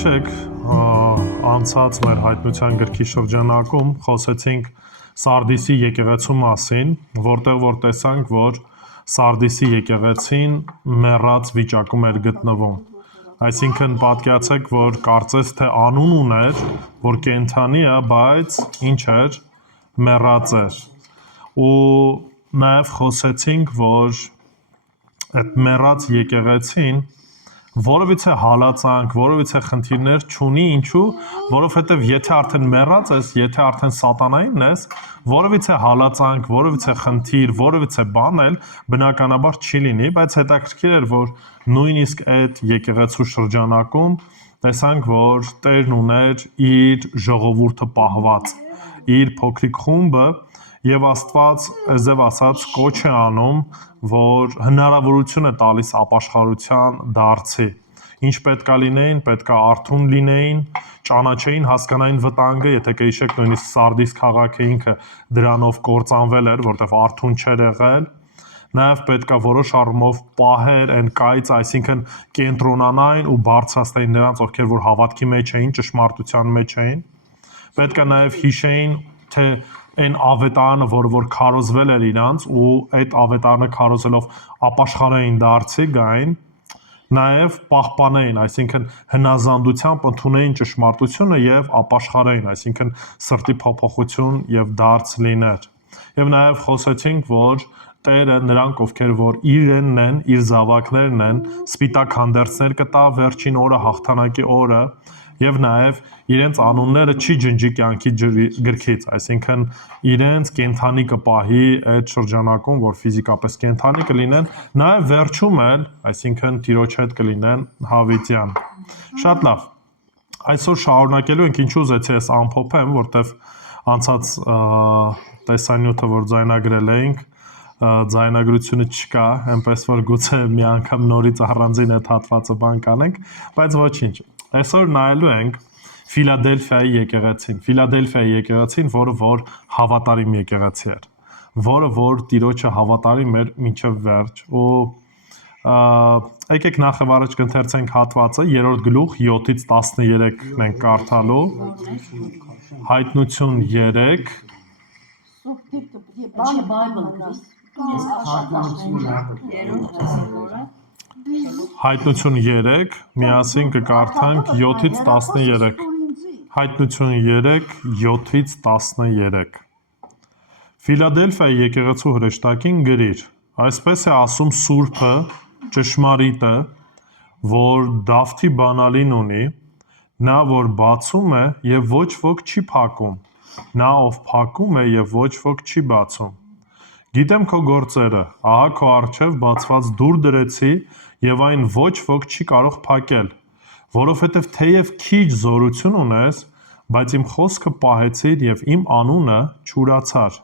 Հիշեք, անցած մեր հայտնության գրքի շրջանակում խոսեցինք Սարդիսի եկեղեցու մասին, որտեղ տեսանք, որ Սարդիսի եկեղեցին մեռած վիճակում էր գտնվում։ Այսինքն պատկերացեք, որ կարծես թե անուն ուներ, որ կենդանի է, բայց ինչ էր, մեռած էր։ Ու նաև խոսեցինք, որ այդ մեռած եկեղեցին որովհետեւ հալածանք, որովհետեւ խնդիրներ չունի, ինչու, որովհետեւ եթե արդեն մեռած ես, եթե արդեն սատանային ես, որովհետեւ հալածանք, որովհետեւ խնդիր, որովհետեւ բան էլ բնականաբար չի լինի, բայց հետաքրքիր էր, որ նույնիսկ այդ եկեղեցու շրջանակում տեսանք, որ Տերն ուներ իր ժողովուրդը պահված, իր փոքրիկ խումբը, եւ Աստված այզև ասած կոչ է անում, որ հնարավորություն է տալիս ապաշխարության դարձի։ Ինչ պետքա լինեին, պետքա արթուն լինեին, ճանաչեին, հասկանային վտանգը, եթե կհիշեք նույնիսկ Սարդիս քաղաքը ինքը դրանով կործանվել էր, որտեղ արթուն չէր եղել։ Նաև պետքա որոշ առումով պահեր այն կայծ, այսինքն կենտրոնանային ու բարձրացնեին նրանց, ովքեր որ հավատքի մեջ էին, ճշմարտության մեջ էին։ Պետքա նաև հիշեին, թե այն ավետարանը, որ քարոզվել էր իրանց ու այդ ավետարանը քարոզելով ապաշխարային դարձի գային, նաև պահպանեին, այսինքն հնազանդությամբ ընդունեին ճշմարտությունը եւ ապաշխարեին, այսինքն սրտի փոփոխություն եւ դարձ լիներ։ Եվ նաև խոսեցինք, որ Տերը նրանք, ովքեր որ իրենն են, իր զավակներն են, սպիտակ հանդերձներ կտա վերջին օրը, հաղթանակի օրը, եւ նաև իրենց անունները չի ջնջի կյանքի գրքից, այսինքն իրենց կենթանի կպահի այդ շրջանակում, որ ֆիզիկապես կենթանի կլինեն, նաև վերջում էլ, այսինքն Տիրոջ հետ կլինեն հավիտյան։ Շատ լավ։ Այսօր շարունակելու ենք, ինչու ուզեցի ես ամփոփեմ, որտեվ անցած տեսանյութը, որ ձայնագրել էինք, ձայնագրությունը չկա, այնպես որ գուցե մի անգամ նորից առանձին այդ հատվածը բան կանենք, բայց ոչինչ։ Այսօր նայելու ենք Ֆիլադելֆիայի եկեղեցին։ Ֆիլադելֆիայի եկեղեցին, որը որ հավատարիմ եկեղեցի էր, որը որ Տիրոջը հավատարիմ էր մինչև վերջ։ Ու եկեք նախ եւ առաջ կընթերցենք հատվածը 3-րդ գլուխ 7-ից 13-ն ենք կարդալու։ Հայտնություն 3 Հայտնություն 3, միասին կկարդանք 7-ից 13։ Հայտնություն 3, 7-ից 13։ Ֆիլադելֆիայի եկեղեցու հրեշտակին գրիր. Այսպես է ասում Սուրբը, ճշմարիտը, որ Դավթի բանալին ունի, նա որ բացում է եւ ոչ ոք չի փակում, նա ով փակում է եւ ոչ ոք չի բացում։ Գիտեմ քո գործերը, ահա քո առջև բացված դուռ դրեցի եւ այն ոչ ոք չի կարող փակել, որովհետեւ թեև քիչ զորություն ունես, բայց իմ խոսքը պահեցիր եւ իմ անունը չուրացար։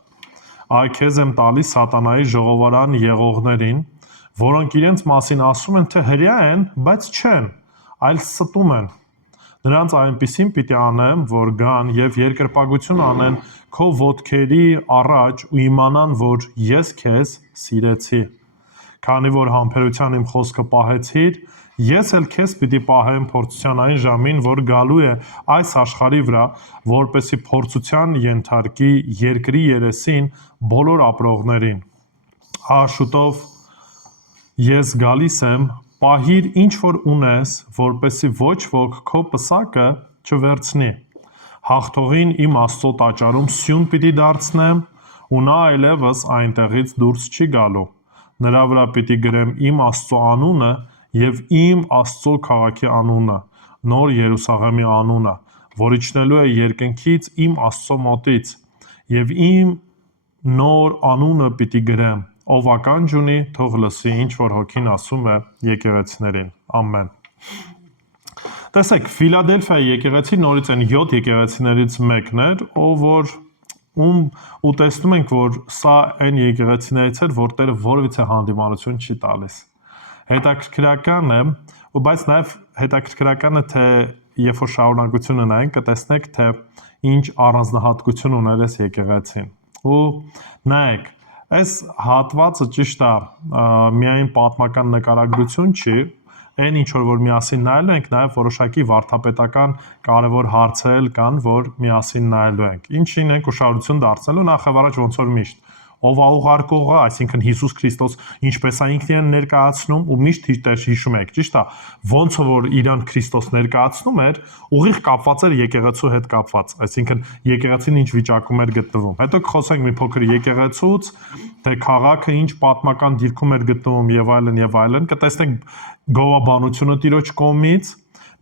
Այ քեզ եմ տալիս սատանայի ժողովարան եղողներին, որոնք իրենց մասին ասում են, թե հրյա են, բայց չեն, այլ ստում են։ Նրանց այնպիսին պիտի անեմ, որ գան եւ երկրպագություն անեն քո ոտքերի առաջ ու իմանան, որ ես քեզ սիրեցի։ Քանի որ համբերության իմ խոսքը պահեցիր, ես էլ քեզ պիտի պահեմ փորձության այն ժամին, որ գալու է այս աշխարհի վրա, որպեսի փորձության ենթարկի երկրի երեսին բոլոր ապրողներին։ Ահա շուտով ես գալիս եմ, պահիր ինչ որ ունես, որպեսի ոչ ոք քո պսակը չվերցնի։ Հաղթողին իմ Աստծո տաճարում սյուն պիտի դարձնեմ, ու նա այլևս այնտեղից դուրս չի գալու։ Նրա վրա պիտի գրեմ իմ Աստծո անունը եւ իմ Աստծո քաղաքի անունը, նոր Երուսաղեմի անունը, որ իջնելու է երկնքից իմ Աստծո մոտից, եւ իմ նոր անունը պիտի գրեմ, ով ականջ ունի, թող լսի, ինչ որ հոգին ասում է եկեղեցիներին։ Ամեն։ Տեսեք, Ֆիլադելֆիայի եկեղեցի նորից այն 7 եկեղեցիներից մեկն էր, ով որ ու տեսնում ենք, որ սա այն եկեղեցիներից էր, որ Տերը որևիցե հանդիմանություն չի տալիս։ Հետաքրքրական է, ու բայց նաև հետաքրքրական է, թե երբ որ շարունակությունը նայենք, կտեսնեք, թե ինչ առանձնահատկություն ուներ այս եկեղեցին։ Ու նայեք, այս հատվածը ճիշտ է, միայն պատմական նկարագրություն չի, Այն ինչ որ միասին նայելու ենք, նաև որոշակի վարդապետական կարևոր հարցեր կան, որ միասին նայելու ենք։ Ինչին ենք ուշադրություն դարձնելու նախ եւ առաջ ոնց որ միշտ ով ուղարկողը, այսինքն Հիսուս Քրիստոս ինչպես է ինքն իրեն ներկայացնում ու միշտ հիշում եք, ճիշտ է, ոնց որ իրան Քրիստոս ներկայացնում էր, ուղիղ կապված էր եկեղեցու հետ կապված, այսինքն եկեղեցին ինչ վիճակում էր գտնվում։ Հետո կխոսենք մի փոքր եկեղեցուց, թե քաղաքը ինչ պատմական դիրքում էր գտնվում եւ այլն, կտեսնենք գովաբանությունը Տիրոջ կողմից,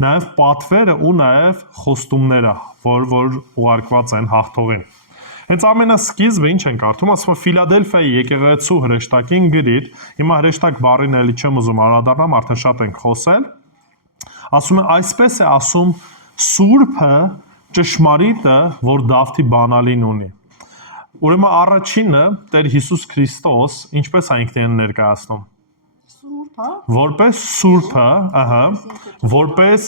նաեւ պատվերը ու նաեւ խոստումները, որ ուղարկված են հաղթողին։ Հենց ամենասկիզբը ինչ են կարդում, ասում է Ֆիլադելֆիայի եկեղեցու հրեշտակին գրիր, հիմա հրեշտակ բառին էլի չեմ ուզում անդրադառնամ, արդեն շատ ենք խոսել, ասում է այսպես է ասում Սուրբը ճշմարիտը, որ Դավթի բանալին ունի։ Ուրեմն առաջինը Տեր Հիսուս Քրիստոս ինչպես է ինքն ներկայացնում։ Որպես Սուրբը, որպես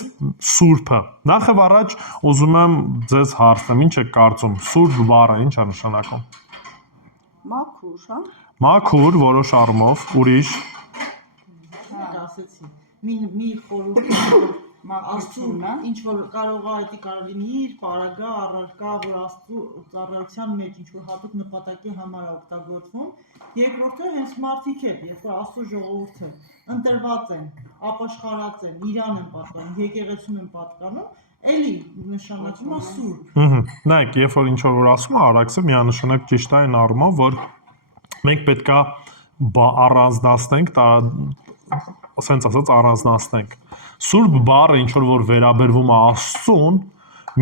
Սուրբը։ Նախ եւ առաջ ուզում եմ ձեզ հարցնեմ, ինչ եք կարծում, Սուրբ բառը ինչ է նշանակում։ Մաքուր, հա։ Մաքուր որոշ առումով, ուրիշ։ Ասեցի։ Մի խորհուրդ Աստծուն, ինչ որ կարող է կարող լինի իր բարագա առարկա, որ Աստծո ծառայության մեջ ինչ որ հատուկ նպատակի համար օգտագործվում։ Երկրորդը հենց մարդիկ են, երբ որ Աստծո ժողովուրդը ընտրված են, ապաշխարած են, իրան են պատկանում, եկեղեցուն են պատկանում, էլի նշանակում է Սուրբ։ Նայեք, երբ որ ինչ որ ասում է Արաքսը, միանշանակ ճիշտ է այն առումով, որ մենք պետքա առանձնացնենք, ասենց ասած առանձնացնենք։ Սուրբ բառը ինչ որ վերաբերվում է Աստծուն,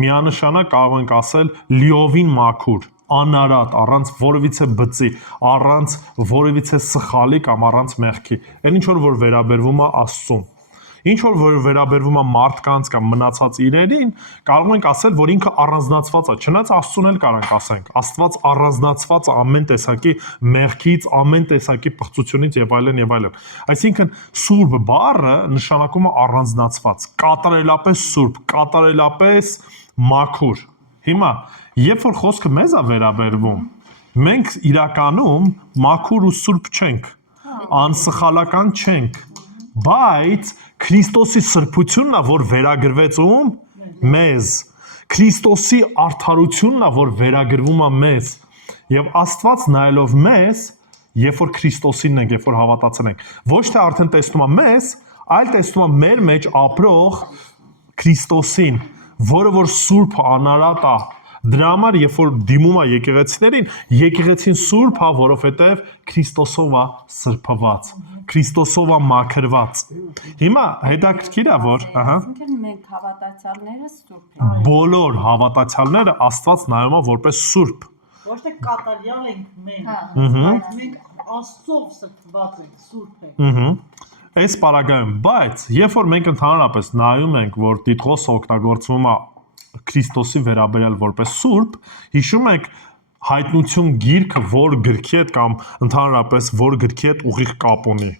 միանշանակ կարող ենք ասել լիովին մաքուր, անարատ, առանց որևիցե բծի, առանց որևիցե սխալի կամ առանց մեղքի։ Այն ինչ որ վերաբերվում է Աստծուն։ Ինչ որ վերաբերվում է մարդկանց կամ մնացած իրերին, կարող ենք ասել, որ ինքը առանձնացված է, չնայած Աստծուն էլ կարող ենք ասենք, Աստված առանձնացված է ամեն տեսակի մեղքից, ամեն տեսակի պղծությունից եւ այլն։ Այսինքն Սուրբ բառը նշանակում է առանձնացված, կատարելապես Սուրբ, կատարելապես մաքուր։ Հիմա, երբ որ խոսքը մեզ է վերաբերվում, մենք իրականում մաքուր ու Սուրբ չենք, անսխալական չենք, բայց Քրիստոսի սրբությունն է, որ վերագրվեց ում մեզ, Քրիստոսի արդարությունն է, որ վերագրվում է մեզ, եւ Աստված նայելով մեզ, երբ որ Քրիստոսին ենք, երբ որ հավատացել ենք, ոչ թե արդեն տեսնում է մեզ, այլ տեսնում է մեր մեջ ապրող Քրիստոսին, որը որ սուրբ անարատ է։ Դրա համար, երբ որ դիմում է եկեղեցիներին, եկեղեցին սուրբ է, որովհետև Քրիստոսով է սրբված, Քրիստոսով է մաքրված։ Հիմա հետաքրքիր է, որ, Այսինքն մենք հավատացյալները սուրբ ենք։ բոլոր հավատացյալները Աստված նայում է որպես սուրբ։ Ոչ թե կատարյալ ենք մենք, բայց մենք Աստծով սրբված ենք, սուրբ ենք։ Այս պարագայում, բայց երբ որ մենք ընդհանրապես նայում ենք, որ Տիտղոսը օգտագործվում է Քրիստոսի վերաբերյալ որպես սուրբ, հիշում եք հայտնություն գիրքը, որ գրքի հետ կամ ընդհանրապես որ գրքի հետ ուղիղ կապ ունի։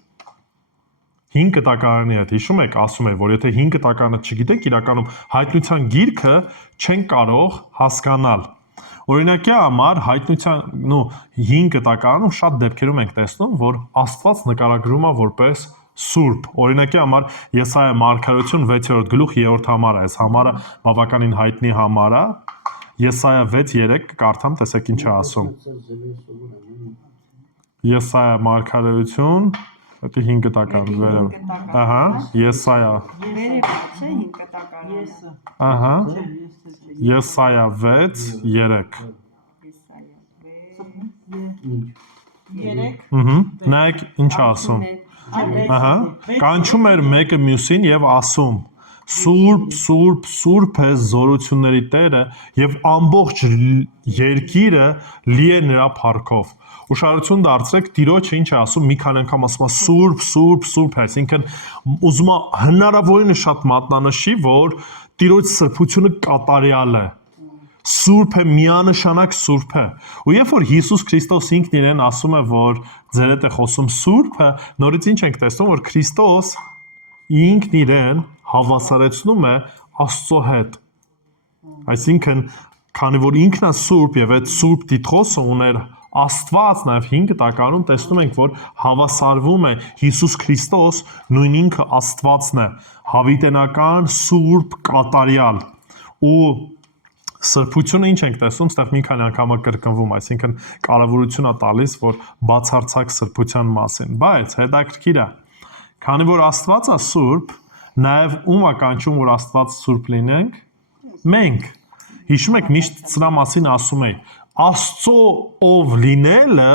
5 տակարանի հետ, հիշում եք, ասում է, որ եթե 5 տակարանը չգիտեք, իրականում հայտնության գիրքը չեն կարող հասկանալ։ Օրինակի համար հայտնության 5 տակարանում շատ դեպքերում ենք տեսնում, որ Աստված նկարագրվում է որպես Սուրբ, օրինակի համար Եսայա մարգարեություն 6-րդ գլուխ 3-րդ համարը, այս համարը բավականին հայտնի համար է, Եսայա 6:3 կարդամ, տեսեք ինչ է ասում։ Եսայա մարգարեություն, դա 5 տական վերև։ Ահա, Եսայա։ Վերև չէ 5 տակարանը։ Ահա։ Եսայա 6:3։ Նայեք ինչ է ասում։ Ահա, կանչում էր մեկը մյուսին եւ ասում. Սուրբ, Սուրբ, Սուրբ է զորությունների Տերը եւ ամբողջ երկիրը լի է նրա փառքով։ Ուշադրություն դարձրեք, Տիրոջը ինչ է ասում, մի քանի անգամ ասում է Սուրբ, Սուրբ, Սուրբ, այսինքն ուզում է հնարավորինս շատ մատնանշի, որ Տիրոջ սրբությունը կատարյալ է։ Սուրբ է, միանշանակ Սուրբ է։ Ու երբ որ Հիսուս Քրիստոս ինքն իրեն ասում է, որ ձեր հետ է խոսում Սուրբը, նորից ինչ ենք տեսնում, որ Քրիստոս ինքն իրեն հավասարեցնում է Աստծո հետ։ Այսինքն, քանի որ ինքն է Սուրբ եւ այդ Սուրբ Տիտղոսը ուներ Աստված նաև 5 տականում տեսնում ենք, որ հավասարվում է Հիսուս Քրիստոս, նույն ինքը Աստվածն է, հավիտենական, սուրբ, կատարյալ։ Ու սրբությունը ինչ ենք տեսնում, ստեղ մի քանի անգամ կրկնվում, այսինքն կարևորություն է տալիս, որ բացարձակ սրբության մասին, բայց հետաքրքիր է, քանի որ Աստված է սուրբ, նաև ում է կանչում, որ Աստված սուրբ լինենք, մենք։ Հիշում եք, միշտ սրա մասին ասում էի, Աստծո ով լինելը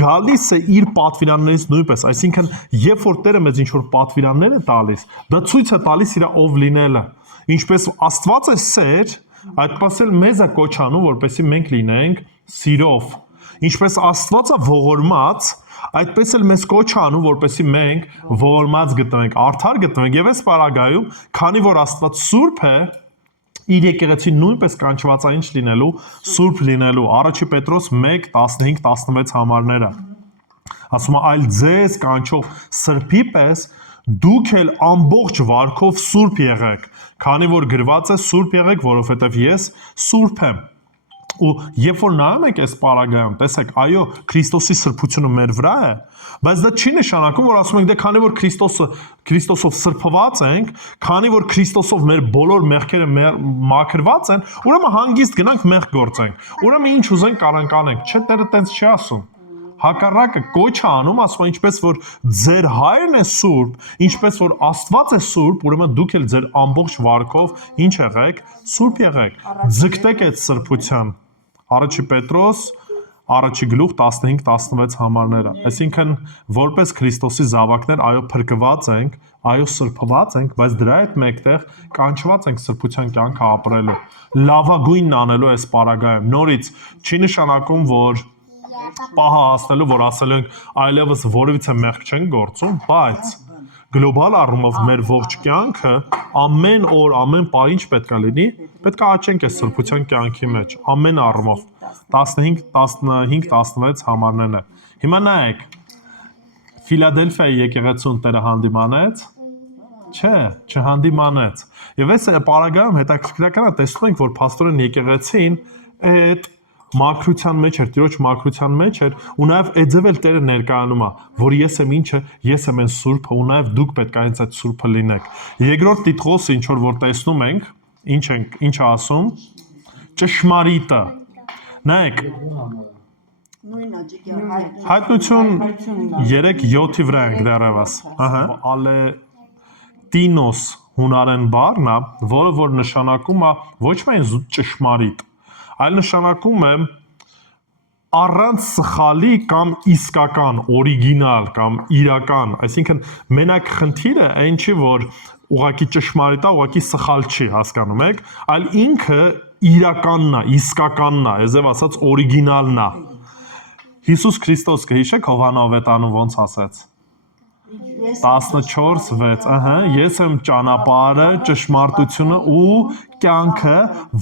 գալիս է իր պատվիրաններից նույնպես, այսինքն երբ որ Տերը մեզ ինչ-որ պատվիրաններ է տալիս, դա ցույց է տալիս իր ով լինելը, ինչպես Աստված է սեր, այդպես էլ մեզ է կոչանում, որպեսզի մենք լինենք սիրով, ինչպես Աստված է ողորմած, այդպես էլ մեզ կոչանում, որպեսզի մենք ողորմած գտնենք, արդար գտնենք, եւ այս պարագայում, քանի որ Աստված սուրբ է, իր եկեղեցին նույնպես կանչված է ինչ լինելու, սուրբ լինելու։ Առաջի Պետրոս 1, 15, 16 համարները։ Ասում է, այլ ձեզ կանչող սրբի պես դուք էլ ամբողջ վարքով սուրբ եղեք, քանի որ գրված է սուրբ եղեք, որովհետև ես սուրբ եմ։ Ու երբ որ նայում եք այս պարագայում, տեսեք, այո, Քրիստոսի սրբությունը մեր վրա է, բայց դա չի նշանակում, որ ասում ենք, դե քանի որ Քրիստոսով սրբված ենք, քանի որ Քրիստոսով մեր բոլոր մեղքերը մաքրված են, ուրեմն հանգիստ գնանք մեղք գործենք։ Ուրեմն ինչ ուզենք կարանք անենք։ Չէ, Տերը տենց չի ասում։ Հակառակը կոչ է անում, ասում է, ինչպես որ ձեր հայրն է սուրբ, ինչպես որ Աստված է սուրբ, ուրեմն դուք էլ ձեր ամբողջ վարքով ինչ եղեք, սուրբ եղեք։ Ձգտեք այդ սրբության։ Առաջի Պետրոս, առաջի գլուխ 15-16 համարները։ Այսինքն, որպես Քրիստոսի զավակներ, այո, փրկված ենք, այո, սրբված ենք, բայց դրա հետ մեկտեղ կանչված ենք սրբության կյանքը ապրելու, լավագույնն անելու այս պարագայում։ Նորից չի նշանակում, որ պահը հասնելու, որ ասել ենք այլևս որևիցե մեղք չենք գործում, բայց գլոբալ առումով մեր ողջ կյանքը ամեն օր, ամեն պահ ինչ պետք է լինի, պետք է աճենք այս սրբության կյանքի մեջ, ամեն առումով 15-16 համարներն է։ Հիմա նայեք, Ֆիլադելֆիայի եկեղեցուն Տերը հանդիմանեց, չէ, չհանդիմանեց։ Եվ այս պարագայում հետաքրքրական է տեսնում ենք, որ փաստորեն եկեղեցին այդ մաքրության մեջ էր, Տիրոջ մաքրության մեջ էր, ու նաև այդձև էլ Տերը ներկայանում է, որ ես եմ ինչը, ես եմ այն սուրբը, ու նաև դուք պետք է հենց այդ սուրբը լինեք։ Երկրորդ Տիտղոսը ինչ որ տեսնում ենք, ինչ է ասում, ճշմարիտը։ Նայեք, Հայտնություն 3:7-ի վրա ենք դեռևս։ Ալետինոս հունարեն բառն է, որը որ նշանակում է ոչ միայն զուտ ճշմարիտ, այլ նշանակում է առանց սխալի կամ իսկական, օրիգինալ կամ իրական, այսինքն մենակ խնդիրը այն չի, որ ուղղակի ճշմարիտ է, ուղղակի սխալ չի, հասկանում եք, այլ ինքը իրականն է, իսկականն է, այսպես ասած օրիգինալն է։ Հիսուս Քրիստոս կհիշեք Հովաննովետանում ոնց ասեց։ 14:6, ես եմ ճանապարհը, ճշմարտությունը ու կյանքը,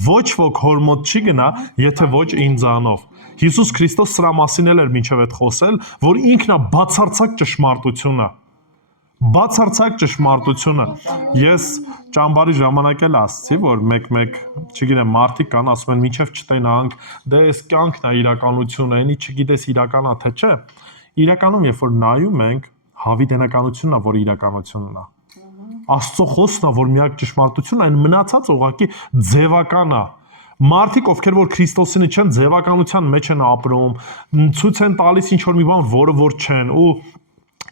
ոչ ոք հոր մոտ չի գնա, եթե ոչ ինձանով։ Հիսուս Քրիստոս սրա մասին էլ էր մինչև այդ խոսել, որ ինքն է բացարձակ ճշմարտությունը։ Բացարձակ ճշմարտությունը։ Ես ճամբարի ժամանակ էլ ասացի, որ մեկ, չգիտեմ, մարդիկ կան, ասում են, մինչև չտենանք, դե այս կյանքն է իրականությունը, այնի չգիտես իրական է թե չէ։ Իրականում, երբ որ նայում ենք, հավիտենականությունն է, որ իրականությունն է։ Աստծո խոսքն է, որ միակ ճշմարտությունն է, այն մնացած ուղղակի ձևական է։ Մարդիկ, ովքեր որ Քրիստոսինը չեն, ձևականության մեջ են ապրում, ցույց են տալիս ինչ-որ մի բան, որը որ չեն, ու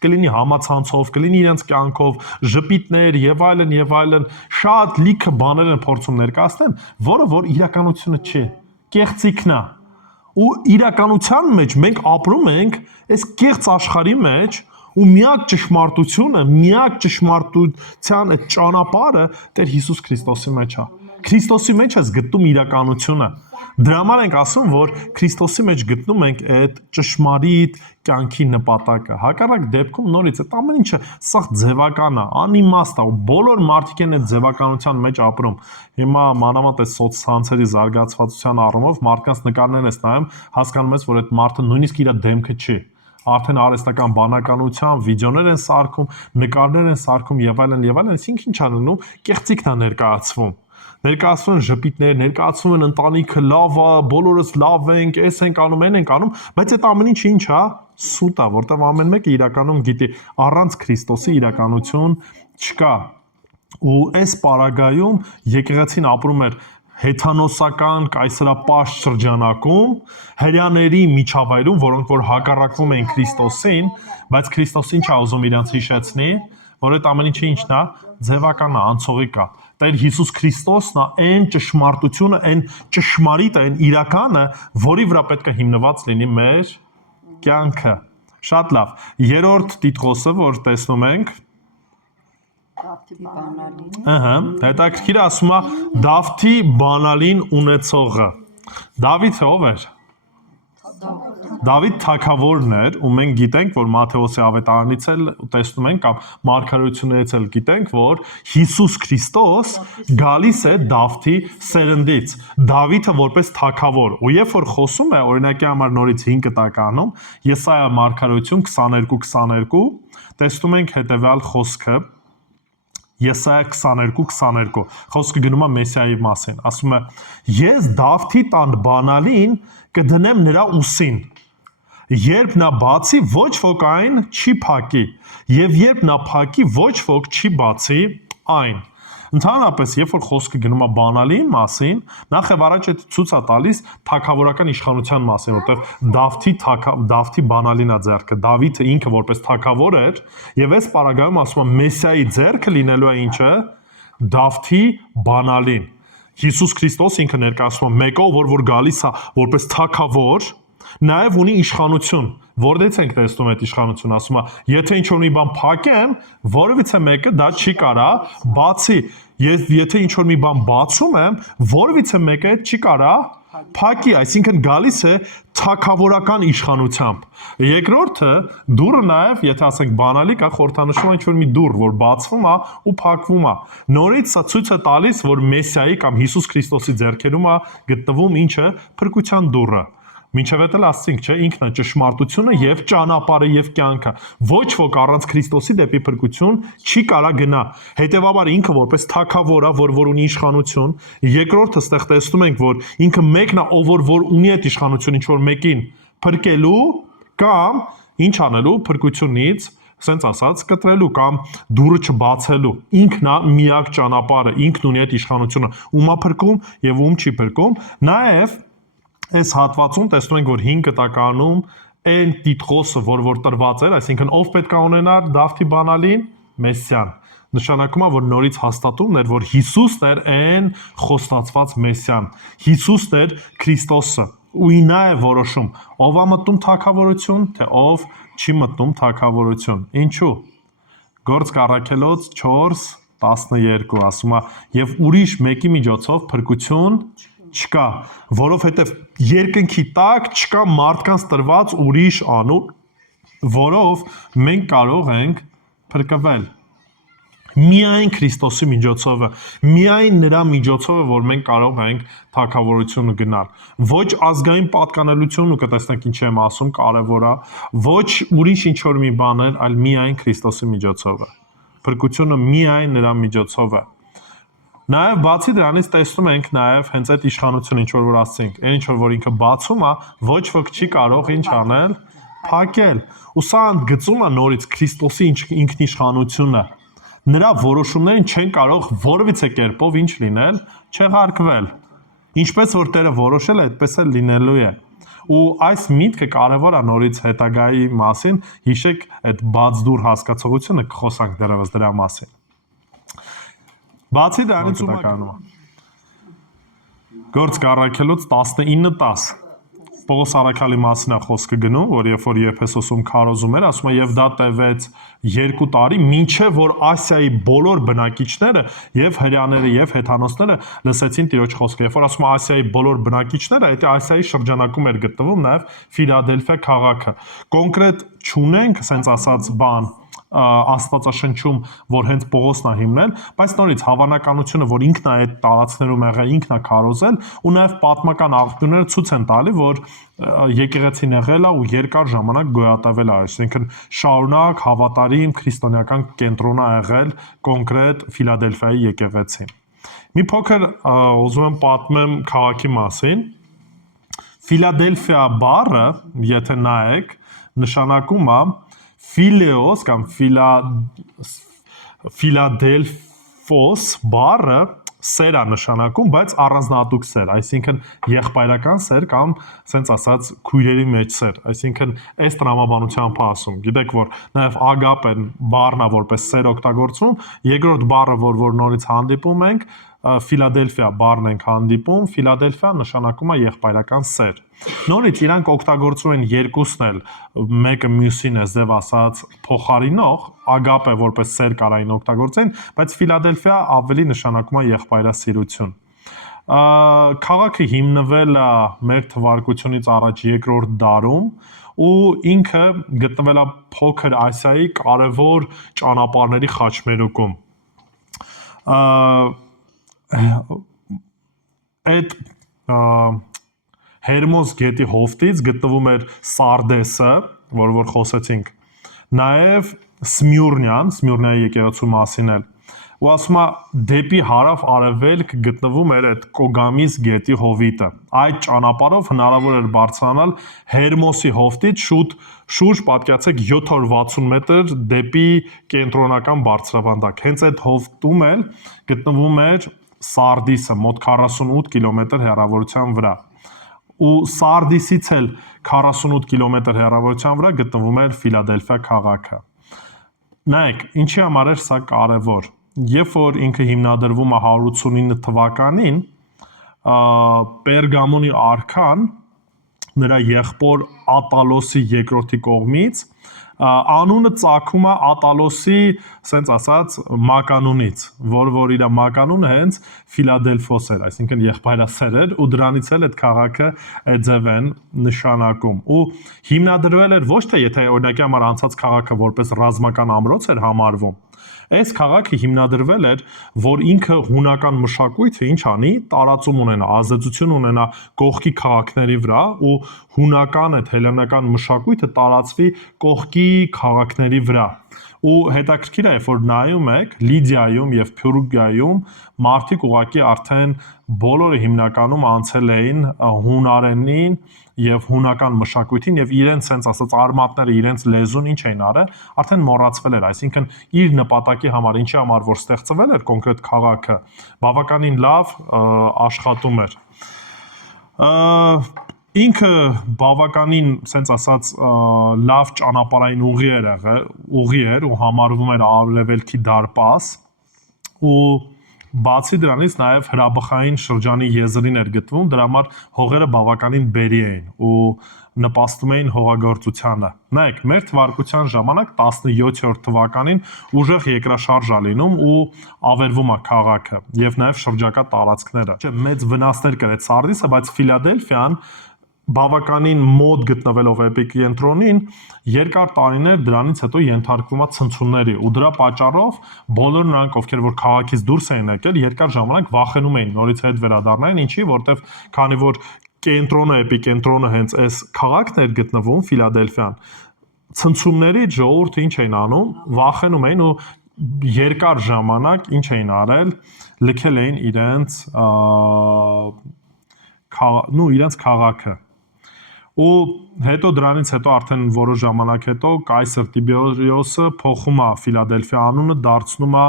կլինի համացանցով, կլինի իրենց կյանքով, ժպիտներ եւ այլն, շատ լիքը բաներ են փորձում ներկայացնել, որը որ իրականությունը չի, կեղծիքն է։ Ու իրականության մեջ մենք ապրում ենք այս կեղծ աշխարհի մեջ, ու միակ ճշմարտությունը, միակ ճշմարտության այդ ճանապարհը Տեր Հիսուս Քրիստոսի մեջ է։ Քրիստոսի մեջ ես գտնում իրականությունը։ Դրա համար ենք ասում, որ Քրիստոսի մեջ գտնում ենք այդ ճշմարիտ կյանքի նպատակը։ Հակառակ դեպքում նորից այդ ամեն ինչը սա ձևական է, անիմաստ է, բոլոր մարդիկ են այդ ձևականության մեջ ապրում։ Հիմա մանավանդ այդ սոցցանցերի զարգացվածության առումով մարդկանց նկարներն ես նայում, հասկանում ես, որ այդ մարդը նույնիսկ իր դեմքը չի։ Արդեն արհեստական բանականության վիդեոներ են սարքում, նկարներ են սարքում եւ այլն, այսինքն ինչ անում, կեղծիքն է ներկայացվում։ Ներկայացվում են ժպիտներ, ներկայացվում են ընտանիքը լավ է, բոլորս լավ ենք, էս ենք անում, այն ենք անում, բայց այդ ամեն ինչը ինչ է, սուտ է, որտեղ ամեն մեկը իրականում գիտի, առանց Քրիստոսի իրականություն չկա։ Ու այս պարագայում եկեղեցին ապրում էր հեթանոսական կայսերապաշտ շրջանակում, հрьяաների միջավայրում, որոնք որ հակառակվում էին Քրիստոսին, բայց Քրիստոսին չի ուզում իրանց հիշեցնի, որ այդ ամեն ինչը ինչն է, ձևական է, անցողիկ է։ Տեր Հիսուս Քրիստոսն է այն ճշմարտությունը, այն ճշմարիտը, այն իրականը, որի վրա պետք է հիմնված լինի մեր կյանքը։ Շատ լավ։ Երրորդ տիտղոսը, որ տեսնում ենք, Դավթի բանալին։ ըհը, հետաքրքիր ասում է Դավթի բանալին ունեցողը։ Դավիթը ով էր։ Դավիթ թագավորն էր, ու մենք գիտենք, որ Մատթեոսի ավետարանից էլ տեսնում ենք կամ մարգարեություններից էլ գիտենք, որ Հիսուս Քրիստոս գալիս է Դավթի սերնդից։ Դավիթը որպես թագավոր, ու երբ որ խոսում է, օրինակի համար նորից 5 տականում, Եսայա մարգարեություն 22:22, տեսնում ենք հետևյալ խոսքը, Եսայա 22:22, խոսքը գնում է Մեսիայի մասին, ասում է. Ես Դավթի տան բանալին կդնեմ նրա ուսին, երբ նա բացի, ոչ ոք այն չի փակի, եւ երբ նա փակի, ոչ ոք չի բացի այն։ Ընդհանրապես, երբ որ խոսքը գնում է բանալի մասին, նախ եւ առաջ այդ ցույց է տալիս թագավորական իշխանության մասին, որտեղ Դավթի բանալին է ձեռքը, Դավիթը ինքը որպես թագավոր էր, եւ այս պարագայում ասում է Մեսիայի ձեռքը լինելու է ինչը, Դավթի բանալին։ Հիսուս Քրիստոս ինքը ներկայացնում է մեկով, որ գալիս է որպես թագավոր, նաև ունի իշխանություն։ Որտեղից ենք տեսնում այդ իշխանությունը, ասում է, եթե ինչ-որ մի բան փակեմ, որևիցե մեկը դա չի կարա բացի, եթե ինչ-որ մի բան բացում եմ, որևիցե մեկը այդ չի կարա փակի, այսինքն գալիս է թագավորական իշխանությամբ։ Երկրորդը դուռը նաև, եթե ասենք բանալի կա, խորհրդանշում ինչ-որ մի դուռ, որ բացվում է ու փակվում է։ Նորից սա ցույց է տալիս, որ Մեսիայի կամ Հիսուս Քրիստոսի ձեռքերում է գտնվում ինչը, փրկության դուռը։ Մինչև էլ ասենք, չէ, ինքն է ճշմարտությունը եւ ճանապարհը եւ կյանքը։ Ոչ ոք առանց Քրիստոսի դեպի փրկություն չի կարա գնա։ Հետևաբար ինքը որպես թագավոր է, որ ունի իշխանություն, երկրորդը ստեղ տեսնում ենք, որ ինքը մեկն է, ով որ ունի այդ իշխանությունը ինչ որ մեկին փրկելու կամ ինչ անելու փրկությունից, ասենց ասած, կտրելու կամ դուրը չբացելու։ Ինքն է միակ ճանապարհը, ինքն ունի այդ իշխանությունը, ում է փրկում եւ ում չի փրկում։ Նաեւ այս հատվածում տեսնում ենք, որ 5 տականում այն տիտղոսը, որ տրված էր, այսինքն ով պետք է ունենար Դավթի բանալին, Մեսիան։ Նշանակում է, որ նորից հաստատումն էր, որ Հիսուսն էր այն խոստացված Մեսիան։ Հիսուսն էր Քրիստոսը։ Ու նա է որոշում, ով է մտնում թագավորություն, թե ով չի մտնում թագավորություն։ Ինչու։ Գործք Առաքելոց 4:12 ասում է, եւ ուրիշ մեկի միջոցով փրկություն չկա, որովհետև երկնքի տակ չկա մարդկանց տրված ուրիշ անուն, որով մենք կարող ենք փրկվել։ Միայն Քրիստոսի միջոցով է, միայն նրա միջոցով է, որ մենք կարող ենք թագավորությունը գնալ։ Ոչ ազգային պատկանելություն, ու կտեսնենք ինչ եմ ասում, կարևոր է, ոչ ուրիշ ինչ-որ մի բաներ, այլ միայն Քրիստոսի միջոցով է։ Փրկությունը միայն նրա միջոցով է։ Նաև բացի դրանից տեսնում ենք նաև հենց այդ իշխանությունը ինչ որ ասենք, այն ինչ որ ինքը բացում է, ոչ ոք չի կարող ինչ անել, փակել։ Ու սա ընդգծում է նորից Քրիստոսի ինքնիշխանությունը։ Նրա որոշումներին չեն կարող որևիցե կերպով ինչ լինել, չեղարկվել։ Ինչպես որ Տերը որոշել է, այդպես էլ լինելու է։ Ու այս միտքը կարևոր է նորից հետագայի մասին, հիշեք այդ բաց դուր հասկացողությունը կխոսանք դեռևս դրա մասին։ Բացի դրանից ումականում Գործք Առաքելոց 19:10 Պողոս Առաքյալի մասին է խոսքը գնում, որ երբ որ Եփեսոսում քարոզում էր, ասում է եւ դա տևեց 2 տարի, մինչեւ որ Ասիայի բոլոր բնակիչները եւ հрьяաները եւ հեթանոսները լսեցին Տիրոջ խոսքը։ Երբ որ ասում է Ասիայի բոլոր բնակիչները, այդ Ասիայի շրջանակում էր գտնվում նաեւ Ֆիլադելֆիա քաղաքը։ Կոնկրետ չունենք, ասենց ասած բան Աստվածաշնչում, որ հենց Պողոսն է հիմնել, բայց նորից հավանականությունը, որ ինքն է այդ տարածքներում եղել, ինքն է քարոզել, ու նաև պատմական աղբյուրները ցույց են տալի, որ եկեղեցին եղել է ու երկար ժամանակ գոյատևել է, այսինքն շարունակ հավատարիմ քրիստոնեական կենտրոն է եղել կոնկրետ Ֆիլադելֆիայի եկեղեցին։ Մի փոքր ուզում եմ պատմեմ քաղաքի մասին։ Ֆիլադելֆիա բառը, եթե նայեք, նշանակում է ֆիլեոս կամ ֆիլադելֆոս բառը սեր է նշանակում, բայց առանձնահատուկ սեր, այսինքն եղբայրական սեր կամ ասենց ասած քույրերի մեջ սեր, այսինքն այս տրամաբանությամբ ասում։ Գիտեք, որ նաև ագապեն բառն է որպես սեր օգտագործվում, երկրորդ բառը, որ նորից հանդիպում ենք, Ֆիլադելֆիա բառն ենք հանդիպում, Ֆիլադելֆիա նշանակում է եղբայրական սեր։ Նորից իրանք օգտագործում են երկուսն էլ, մեկը մյուսին է ձև ասած փոխարինող, ագապե որպես սեր կարային օգտագործեն, բայց Ֆիլադելֆիա ավելի նշանակում է եղբայրասիրություն։ Քաղաքը հիմնվել է մեր թվարկությունից առաջ երկրորդ դարում ու ինքը գտնվել է Փոքր Ասիայի կարևոր ճանապարհների խաչմերուկում։ Այդ Հերմոս գետի հովտից գտնվում էր Սարդեսը, որ խոսեցինք, նաև Սմյուրնիայի եկեղեցու մասին էլ։ Ու ասում է դեպի հարավ արևելք գտնվում էր այդ Կոգամիս գետի հովիտը։ Այդ ճանապարհով հնարավոր էր բարձրանալ Հերմոսի հովտից շուրջ պատկերացեք 760 մետր դեպի կենտրոնական բարձրավանդակ։ Հենց այդ հովտում էլ գտնվում էր Սարդիսը, մոտ 48 կիլոմետր հեռավորության վրա։ Ու Սարդիսից էլ 48 կիլոմետր հեռավորության վրա գտնվում էր Ֆիլադելֆիա քաղաքը։ Նայեք, ինչի համար էր սա կարևոր։ Երբ որ ինքը հիմնադրվում է 189 թվականին, Պերգամոնի արքան նրա եղբոր Ատալոսի երկրորդի կողմից անունը ծագում է Ատալոսի, ասենց ասած, մականունից, որ իր մականունը հենց Ֆիլադելֆոս էր, այսինքն եղբայրասեր էր, ու դրանից էլ այդ քաղաքը ձև են նշանակում։ Ու հիմնադրվել էր ոչ թե եթե օրինակի համար անցած քաղաքը որպես ռազմական ամրոց էր համարվում, այս քաղաքը հիմնադրվել էր, որ ինքը հունական մշակույթը ինչ անի, տարածում ունենա, ազդեցություն ունենա կողքի քաղաքների վրա ու հունական այդ հելլենական մշակույթը տարածվի կողքի քաղաքների վրա։ Ու հետաքրքիր է, որ նայում եք Լիդիայում եւ Փյուրգայում մարդիկ ուղղակի արդեն բոլորը հիմնականում անցել էին հունարենին եւ հունական մշակույթին եւ իրենց sense ասած արմատները իրենց լեզուն ինչ էին արել, արդեն մոռացվել էր, այսինքն իր նպատակի համար, ինչի համար որ ստեղծվել էր կոնկրետ քաղաքը, բավականին լավ աշխատում էր։ Ինքը բավականին, sense ասած, լավ ճանապարհային ուղի էր ու համարվում էր արևելքի դարպաս ու բացի դրանից նաև հրաբխային շրջանի եզրին էր գտնվում, դրա համար հողերը բավականին բերի էին ու նպաստում էին հողագործությանը։ Նայեք, մեր թվարկության ժամանակ 17-րդ թվականին ուժեղ երկրաշարժ է լինում ու ավերվում է քաղաքը եւ նաև շրջակա տարածքները։ Մեծ վնասներ կրեց Սարդիսը, բայց Ֆիլադելֆիան բավականին մոտ գտնվելով էպիկենտրոնին երկար տարիներ դրանից հետո ենթարկվում է ցնցումների ու դրա պատճառով բոլոր նրանք ովքեր որ քաղաքից դուրս էին եկել երկար ժամանակ վախենում էին նորից հետ վերադառնային ինչի որտեվ քանի որ կենտրոնը էպիկենտրոնը հենց այս քաղաքն էր գտնվում Ֆիլադելֆիան ցնցումների ժողովուրդը ինչ էին անում վախենում էին ու երկար ժամանակ ինչ էին արել լքել էին իրենց քաղաքը ու հետո դրանից հետո արդեն որոշ ժամանակ հետո Կայսր Տիբերիոսը փոխում է Ֆիլադելֆիա անունը դարձնում է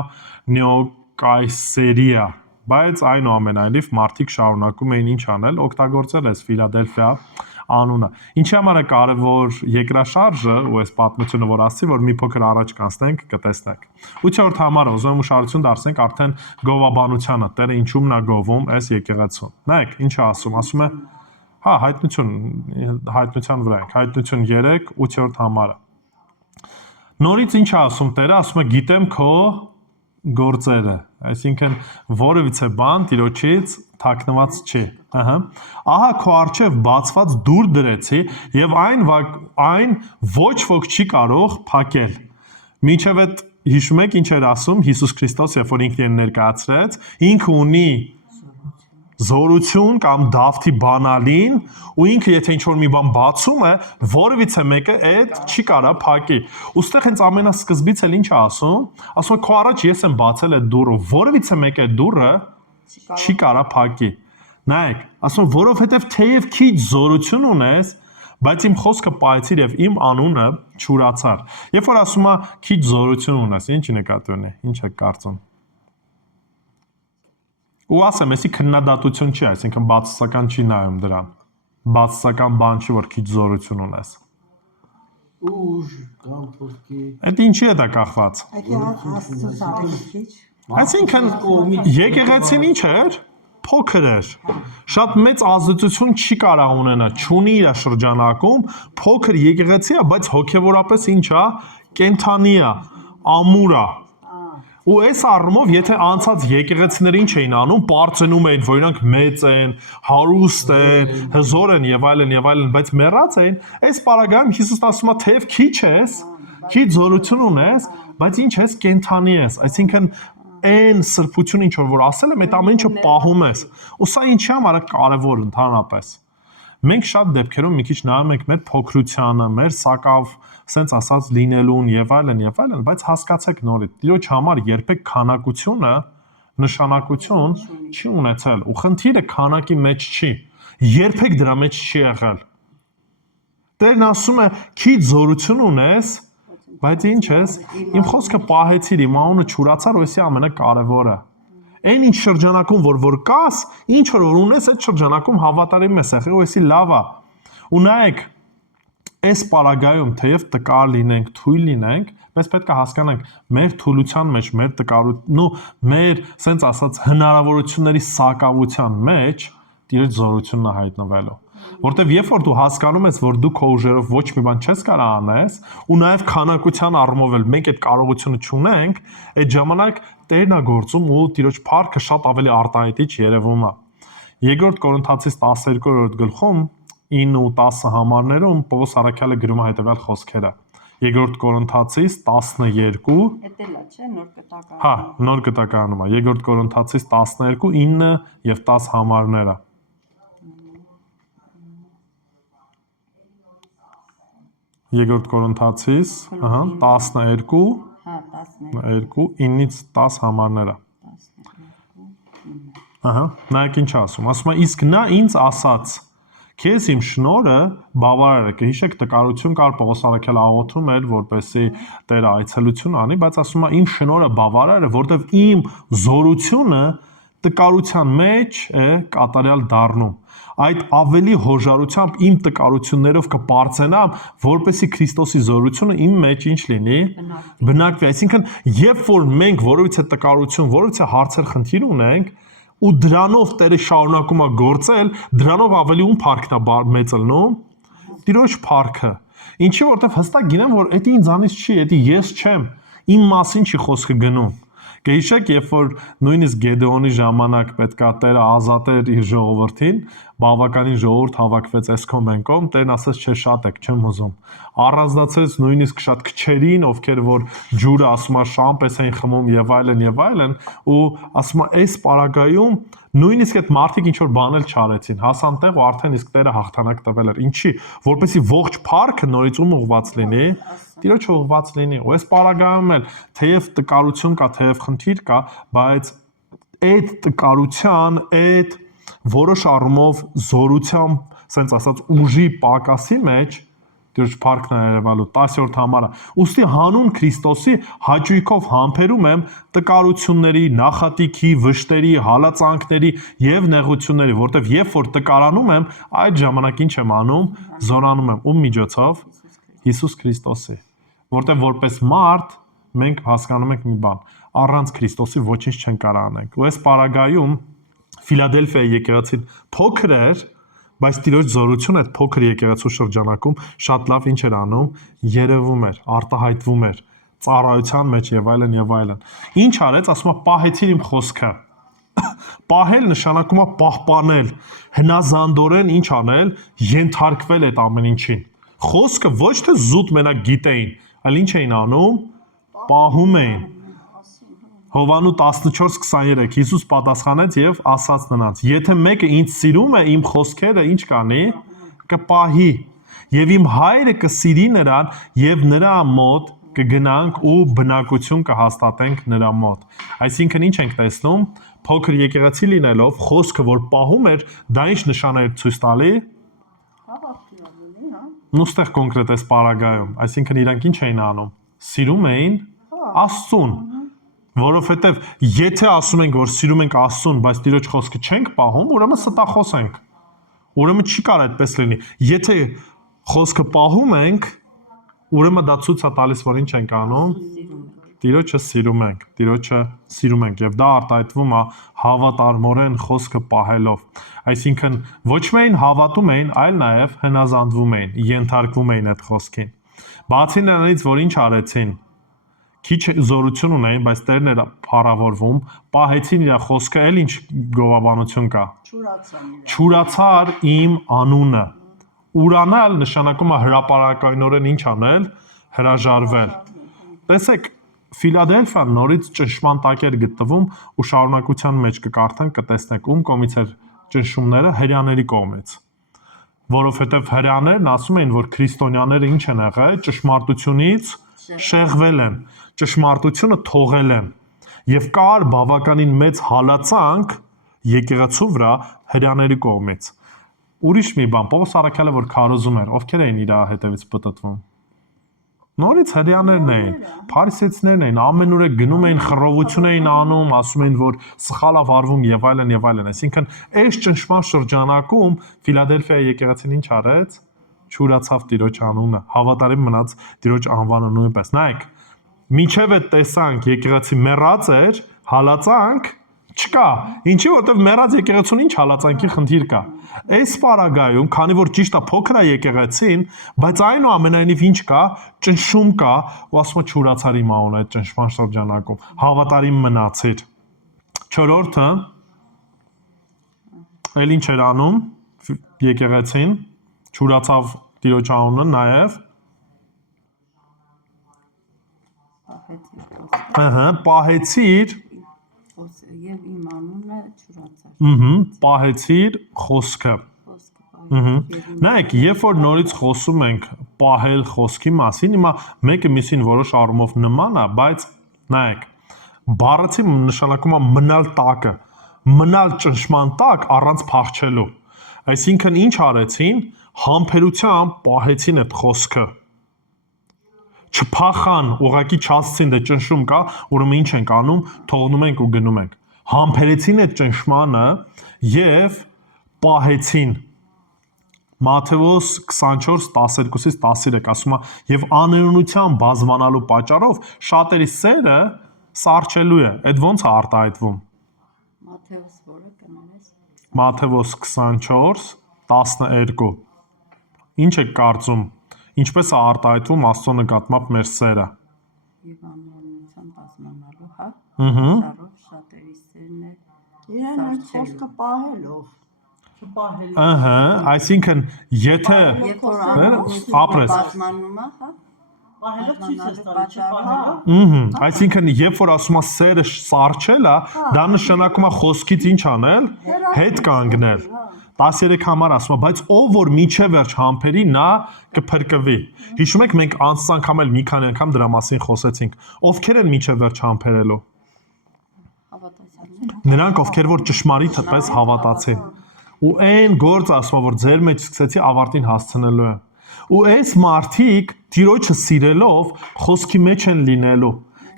Նեոկայսերիա, բայց այնուամենայնիվ մարդիկ շարունակում էին ինչ անել, օգտագործել այս Ֆիլադելֆիա անունը։ Ինչի համար է կարևոր երկրաշարժը ու այս պատմությունը որ ասացի, որ մի փոքր առաջ կանցնենք, կտեսնենք։ 8-րդ համարը ուզում եմ ուշադրություն դարձնենք արդեն գովաբանությանը, Տերը ինչումն է գովում այս եկեղեցուն։ Նայեք, ինչ է ասում է Հա, հայտնության վրա ենք, հայտնություն 3, 8-րդ համարը։ Նորից ինչ է ասում Տերը, ասում է գիտեմ քո գործերը, այսինքն որևիցե բան Տիրոջից թաքնված չի։ Ահա քո առջև բացված դուր դրեցի եւ այն ոչ ոք չի կարող փակել։ Մինչև այդ հիշում եք ինչ էր ասում Հիսուս Քրիստոս, երբ որ ինքն ներկայացրեց, ինքը ունի զորություն կամ Դավթի բանալին ու ինքը եթե ինչ-որ մի բան բացում է, որևիցե մեկը այդ չի կարա փակի։ Ոստեղ հենց ամենասկզբից էլ ինչ է ասում։ Ասում է քո առաջ ես եմ բացել այդ դուռը, որևիցե մեկը այդ դուռը չի կարա փակի։ Նայեք, ասում որովհետև թեև քիչ զորություն ունես, բայց իմ խոսքը պահեցիր եւ իմ անունը չուրացար։ Երբ որ ասում է քիչ զորություն ունես, ինչ նկատի ունի, ինչ է կարծում։ Ու ասեմ, էսի քննադատություն չի, այսինքն բացասական չի նայում դրան։ Բացասական բան չի, որ քիչ զորություն ունես։ Ուժ կամ փոխկի։ Այդ ինչի է դա կախված։ Աստծո զավակիչ։ Այսինքն եկեղեցին ինչ էր։ Փոքր էր։ Շատ մեծ ազդեցություն չի կարա ունենա, չունի իր շրջանակում, փոքր եկեղեցի է, բայց հոգևորապես ինչ է, կենթանի է, ամուր է։ Ու այս առումով, եթե անցած եկեղեցիները ինչ էին անում, պարծենում էին, որ իրանք մեծ են, հարուստ են, հզոր են եւ այլն, բայց մեռած էին, այս պարագայում Հիսուսն ասում է, թեև քիչ ես, քիչ զորություն ունես, բայց ինչ ես, կենթանի ես, այսինքն այն սրբությունը ինչ որ ասել եմ, այդ ամեն ինչը պահում ես։ Ու սա ինչի համար է կարևոր ընդհանրապես։ Մենք շատ դեպքերում մի քիչ նայում ենք մեր փոքրությանը, մեր սակավ, սենց ասած լինելուն եւ այլն, բայց հասկացեք նորից, Տիրոջ համար երբեք քանակությունը նշանակություն չի ունեցել։ Ու խնդիրը քանակի մեջ չի։ Երբեք դրա մեջ չի եղել։ Տերն ասում է, քիչ զորություն ունես, բայց ինչ ես, իմ խոսքը պահեցիր, իմ անունը չուրացար, ու էսի ամենակարևորը։ Այն ինչ շրջանակում որ կաս, ինչ որ ունես, այդ շրջանակում հավատարիմ ես եղել, ու էսի լավ է։ Ու նայեք, այս պարագայում թեև տկար լինենք, թույլ լինենք, բայց պետք է հասկանանք, մեր թուլության մեջ, մեր տկարություն, մեր, սենց ասած, հնարավորությունների սակավության մեջ Տիրոջ զորությունն է հայտնվելու։ Որտեվ երբ որ դու հասկանում ես, որ դու քո ուժերով ոչ մի բան չես կարող անես, ու նաև քանակության առումով էլ մենք այդ կարողությունը չունենք, այդ ժամանակ Տերն է գործում ու Տիրոջ փառքը շատ ավելի արտահայտիչ երևում է։ Երկրորդ Կորինթացիս 12-րդ գլխում 9 ու 10 համարներում Պողոս Առաքյալը գրում է հետևյալ խոսքերը։ Երկրորդ Կորինթացիս 12 Էդելա չէ նոր կտակարանում։ Հա, նոր կտակարանում է։ Երկրորդ Կորինթացիս 12, 9 եւ 10 համարները։ Երկրորդ Կորինթացիս, 12, Հա, 12, 9-ից 10 համարները։ 12, Նայեք ինչ ասում։ Ասում է, իսկ նա ինձ ասաց. Քեզ իմ շնորհը բավարար է։ Կհիշեք տկարություն կար, Պողոս Առաքյալը աղոթում էր, որպեսզի Տերը այցելություն անի, բայց ասում է իմ շնորհը բավարար է, որտեվ իմ զորությունը տկարության մեջ է կատարյալ դառնում։ Այդ ավելի հոժարությամբ իմ տկարություններով կպարծենամ, որպեսզի Քրիստոսի զորությունը իմ մեջ ինչ լինի, բնակվի։ Այսինքն, երբ որ մենք որովհետեւ տկարություն, որովհետեւ հարցեր խնդիր ունենք, ու դրանով Տերը շարունակում է գործել, դրանով ավելի ում փառքն է մեծելնում, Տիրոջ փառքը։ Ինչի որտեվ հստակ գիտեմ, որ դա ինձանից չի, դա ես չեմ, իմ մասին չի խոսքը գնում։ Գեհիշեք, երբ որ նույնիսկ Գեդեոնի ժամանակ պետքա Տերը ազատեր իր ժողովրդին, բավականին ժողովուրդ հավաքվեց Էսքոմենկոմ, Տերն ասաց, չէ, շատ եք, չեմ ուզում։ Առանձնացրեց նույնիսկ շատ քչերին, ովքեր որ ջուրը ասում է շամպես էին խմում եւ այլն, ու ասում է, այս պարագայում նույնիսկ այդ մարդիկ ինչ որ բանել չարեցին, հասան տեղ ու արդեն իսկ Տերը հաղթանակ տվել էր։ Ինչի, որպեսզի ողջ փառքը նորից ում ուղված լինի, Տիրոջ ուղված լինի։ Ու այս պարագայում էլ թեև տկարություն կա, թեև խնդիր կա, բայց այդ տկարության, այդ որոշ առումով զորությամբ, սենց ասած, ուժի պակասի մեջ Տիրոջ փառքն է երևալու 10-րդ համարը։ Ուստի հանուն Քրիստոսի հաճույքով համբերում եմ տկարությունների, նախատիքի, վշտերի, հալածանքների եւ նեղությունների, որտեվ երբ որ տկարանում եմ, այդ ժամանակ ինչ եմ անում, զորանում եմ ում միջոցով Հիսուս Քրիստոսի, որտեվ որպես մարդ մենք հասկանում ենք մի բան, առանց Քրիստոսի ոչինչ չեն կարող անենք։ Ու այս պարագայում Ֆիլադելֆիայի եկեղեցին փոքր էր, բայց Տիրոջ զորությունը այդ փոքր եկեղեցու շրջանակում շատ լավ ինչ էր անում, երևում էր, արտահայտվում էր ծառայության մեջ եւ այլն։ Ինչ արեց, ասում է, պահեցիր իմ խոսքը։ Պահել նշանակում է պահպանել, հնազանդորեն ինչ անել, ենթարկվել այդ ամեն ինչին։ Խոսքը ոչ թե զուտ մենակ գիտեին, այլ ինչ էին անում, պահում էին։ Հովանու 14:23 Հիսուս պատասխանեց եւ ասաց նրանց. Եթե մեկը ինձ սիրում է, իմ խոսքերը ինչ կանի, կպահի, եւ իմ հայրը կսիրի նրան եւ նրա մոտ կգնանք ու բնակություն կհաստատենք նրա մոտ։ Այսինքն ինչ ենք տեսնում, փոքր եկեղեցի լինելով, խոսքը որ պահում էր, դա ինչ նշան էր ցույց տալի։ Նստեղ կոնկրետ էս պարագայում, այսինքն իրանք ինչ էին անում։ Սիրում էին Աստծուն։ Որովհետև եթե ասում ենք, որ սիրում ենք Աստծուն, բայց Տիրոջ խոսքը չենք պահում, ուրեմն ստախոս ենք։ Ուրեմն չի կարող այդպես լինի։ Եթե խոսքը պահում ենք, ուրեմն դա ցույց է տալիս, որ ինչ ենք անում։ Տիրոջը սիրում ենք, Տիրոջը սիրում ենք եւ դա արտահայտվում է հավատարմորեն խոսքը պահելով։ Այսինքն ոչ միայն հավատում էին, այլ նաեւ հնազանդվում էին, ենթարկվում էին այդ խոսքին։ Բացի նրանից, որ ինչ արեցին, քիչ զորություն ունեին, բայց Տերն էր փառավորվում, պահեցին իր խոսքը, էլ ինչ գովաբանություն կա։ Չուրացար իմ անունը։ Ուրանալ նշանակում է հրապարակայնորեն ինչ անել, հրաժարվել։ Տեսեք, Ֆիլադելֆիան նորից ճնշման տակ էր գտնվում ու շարունակության մեջ կկարդանք, կտեսնենք ում կողմից էր ճնշումները հрьяաների կողմից։ Որովհետև հрьяաներն ասում էին, որ քրիստոնյաները ինչ են եղել, ճշմարտությունից շեղվել են, ճշմարտությունը թողել են եւ կար բավականին մեծ հալածանք եկեղեցու վրա հрьяաների կողմից։ Ուրիշ մի բան, Պողոս Առաքյալը որ քարոզում էր, ովքեր էին իր հետևից պտտվում։ Նորից հрьяաներն էին, փարիսեցիներն էին, ամենուր գնում էին, խռովություն էին անում, ասում էին, որ սխալ է վարվում եւ այլն եւ այլն։ Այսինքն, այս ճնշման շրջանակում Ֆիլադելֆիայի եկեղեցին ինչ արեց։ Չուրացավ Տիրոջ անունը, հավատարիմ մնաց Տիրոջ անվանը նույնպես։ Նայեք, մինչև այդ տեսանք եկեղեցի մեռած էր, հալածանք չկա։ Ինչի որտեվ մեռած եկեղեցուն ինչ հալածանքի խնդիր կա։ Այս պարագայում, քանի որ ճիշտ է փոքր է եկեղեցին, բայց այնուամենայնիվ ինչ կա, ճնշում կա, ու ասում է չուրացար իմ անունը այդ ճնշման շրջանակում, հավատարիմ մնացիր։ Չորրորդը էլ ինչ էր անում եկեղեցին, չուրացավ Տիրոջ անունը նաև պահեցիր եւ իմ անունը չուրացար։ Պահեցիր խոսքը։ Նայեք, երբ որ նորից խոսում ենք պահել խոսքի մասին, հիմա մեկը մյուսին որոշ առումով նման է, բայց նայեք, բառացի նշանակում է մնալ տակը, մնալ ճնշման տակ առանց փախչելու։ Այսինքն ինչ արեցին, համբերությամբ պահեցին այդ խոսքը։ Չփախան, ուղղակի չասցին դե ճնշում կա, ուրեմն ինչ ենք անում, թողնում ենք ու գնում ենք։ Համբերեցին այդ ճնշմանը եւ պահեցին։ Մատթեոս 24:12-ից 13 ասում է եւ անօրինության բազմանալու պատճառով շատերի սերը սարչելու է։ Այդ ո՞նց է արտահայտվում։ Մատթեոս որը կներես։ Մատթեոս 24:12։ Ինչ եք կարծում, ինչպես է արտահայտվում Աստծո նկատմամբ մեր սերը։ Եվ անօրինության բազմանալու, հա։ Սարով շատերի սերն է։ Իրեն այդ խոսքը պահելով, չպահելով։ Այսինքն, եթե Երբ որ ապրես բազմանում է, հա։ Պահելով ցույց է տալիս, չպահելով։ Այսինքն, երբ որ ասում է սերը սարչել է, դա նշանակում է խոսքից ինչ անել, հետ կանգնել։ 13 համար ասում է, բայց ով որ միջև վերջ համբերի, նա կփրկվի։ Հիշում եք, մենք անցած անգամ էլ մի քանի անգամ դրա մասին խոսեցինք։ Ովքեր են միջև վերջ համբերելու։ Նրանք, ովքեր որ ճշմարիտ պես հավատացին։ Ու այն գործը ասում է, որ ձեր մեջ սկսեցի ավարտին հասցնելու է։ Ու այս մարդիկ Տիրոջը սիրելով խոսքի մեջ են լինելու։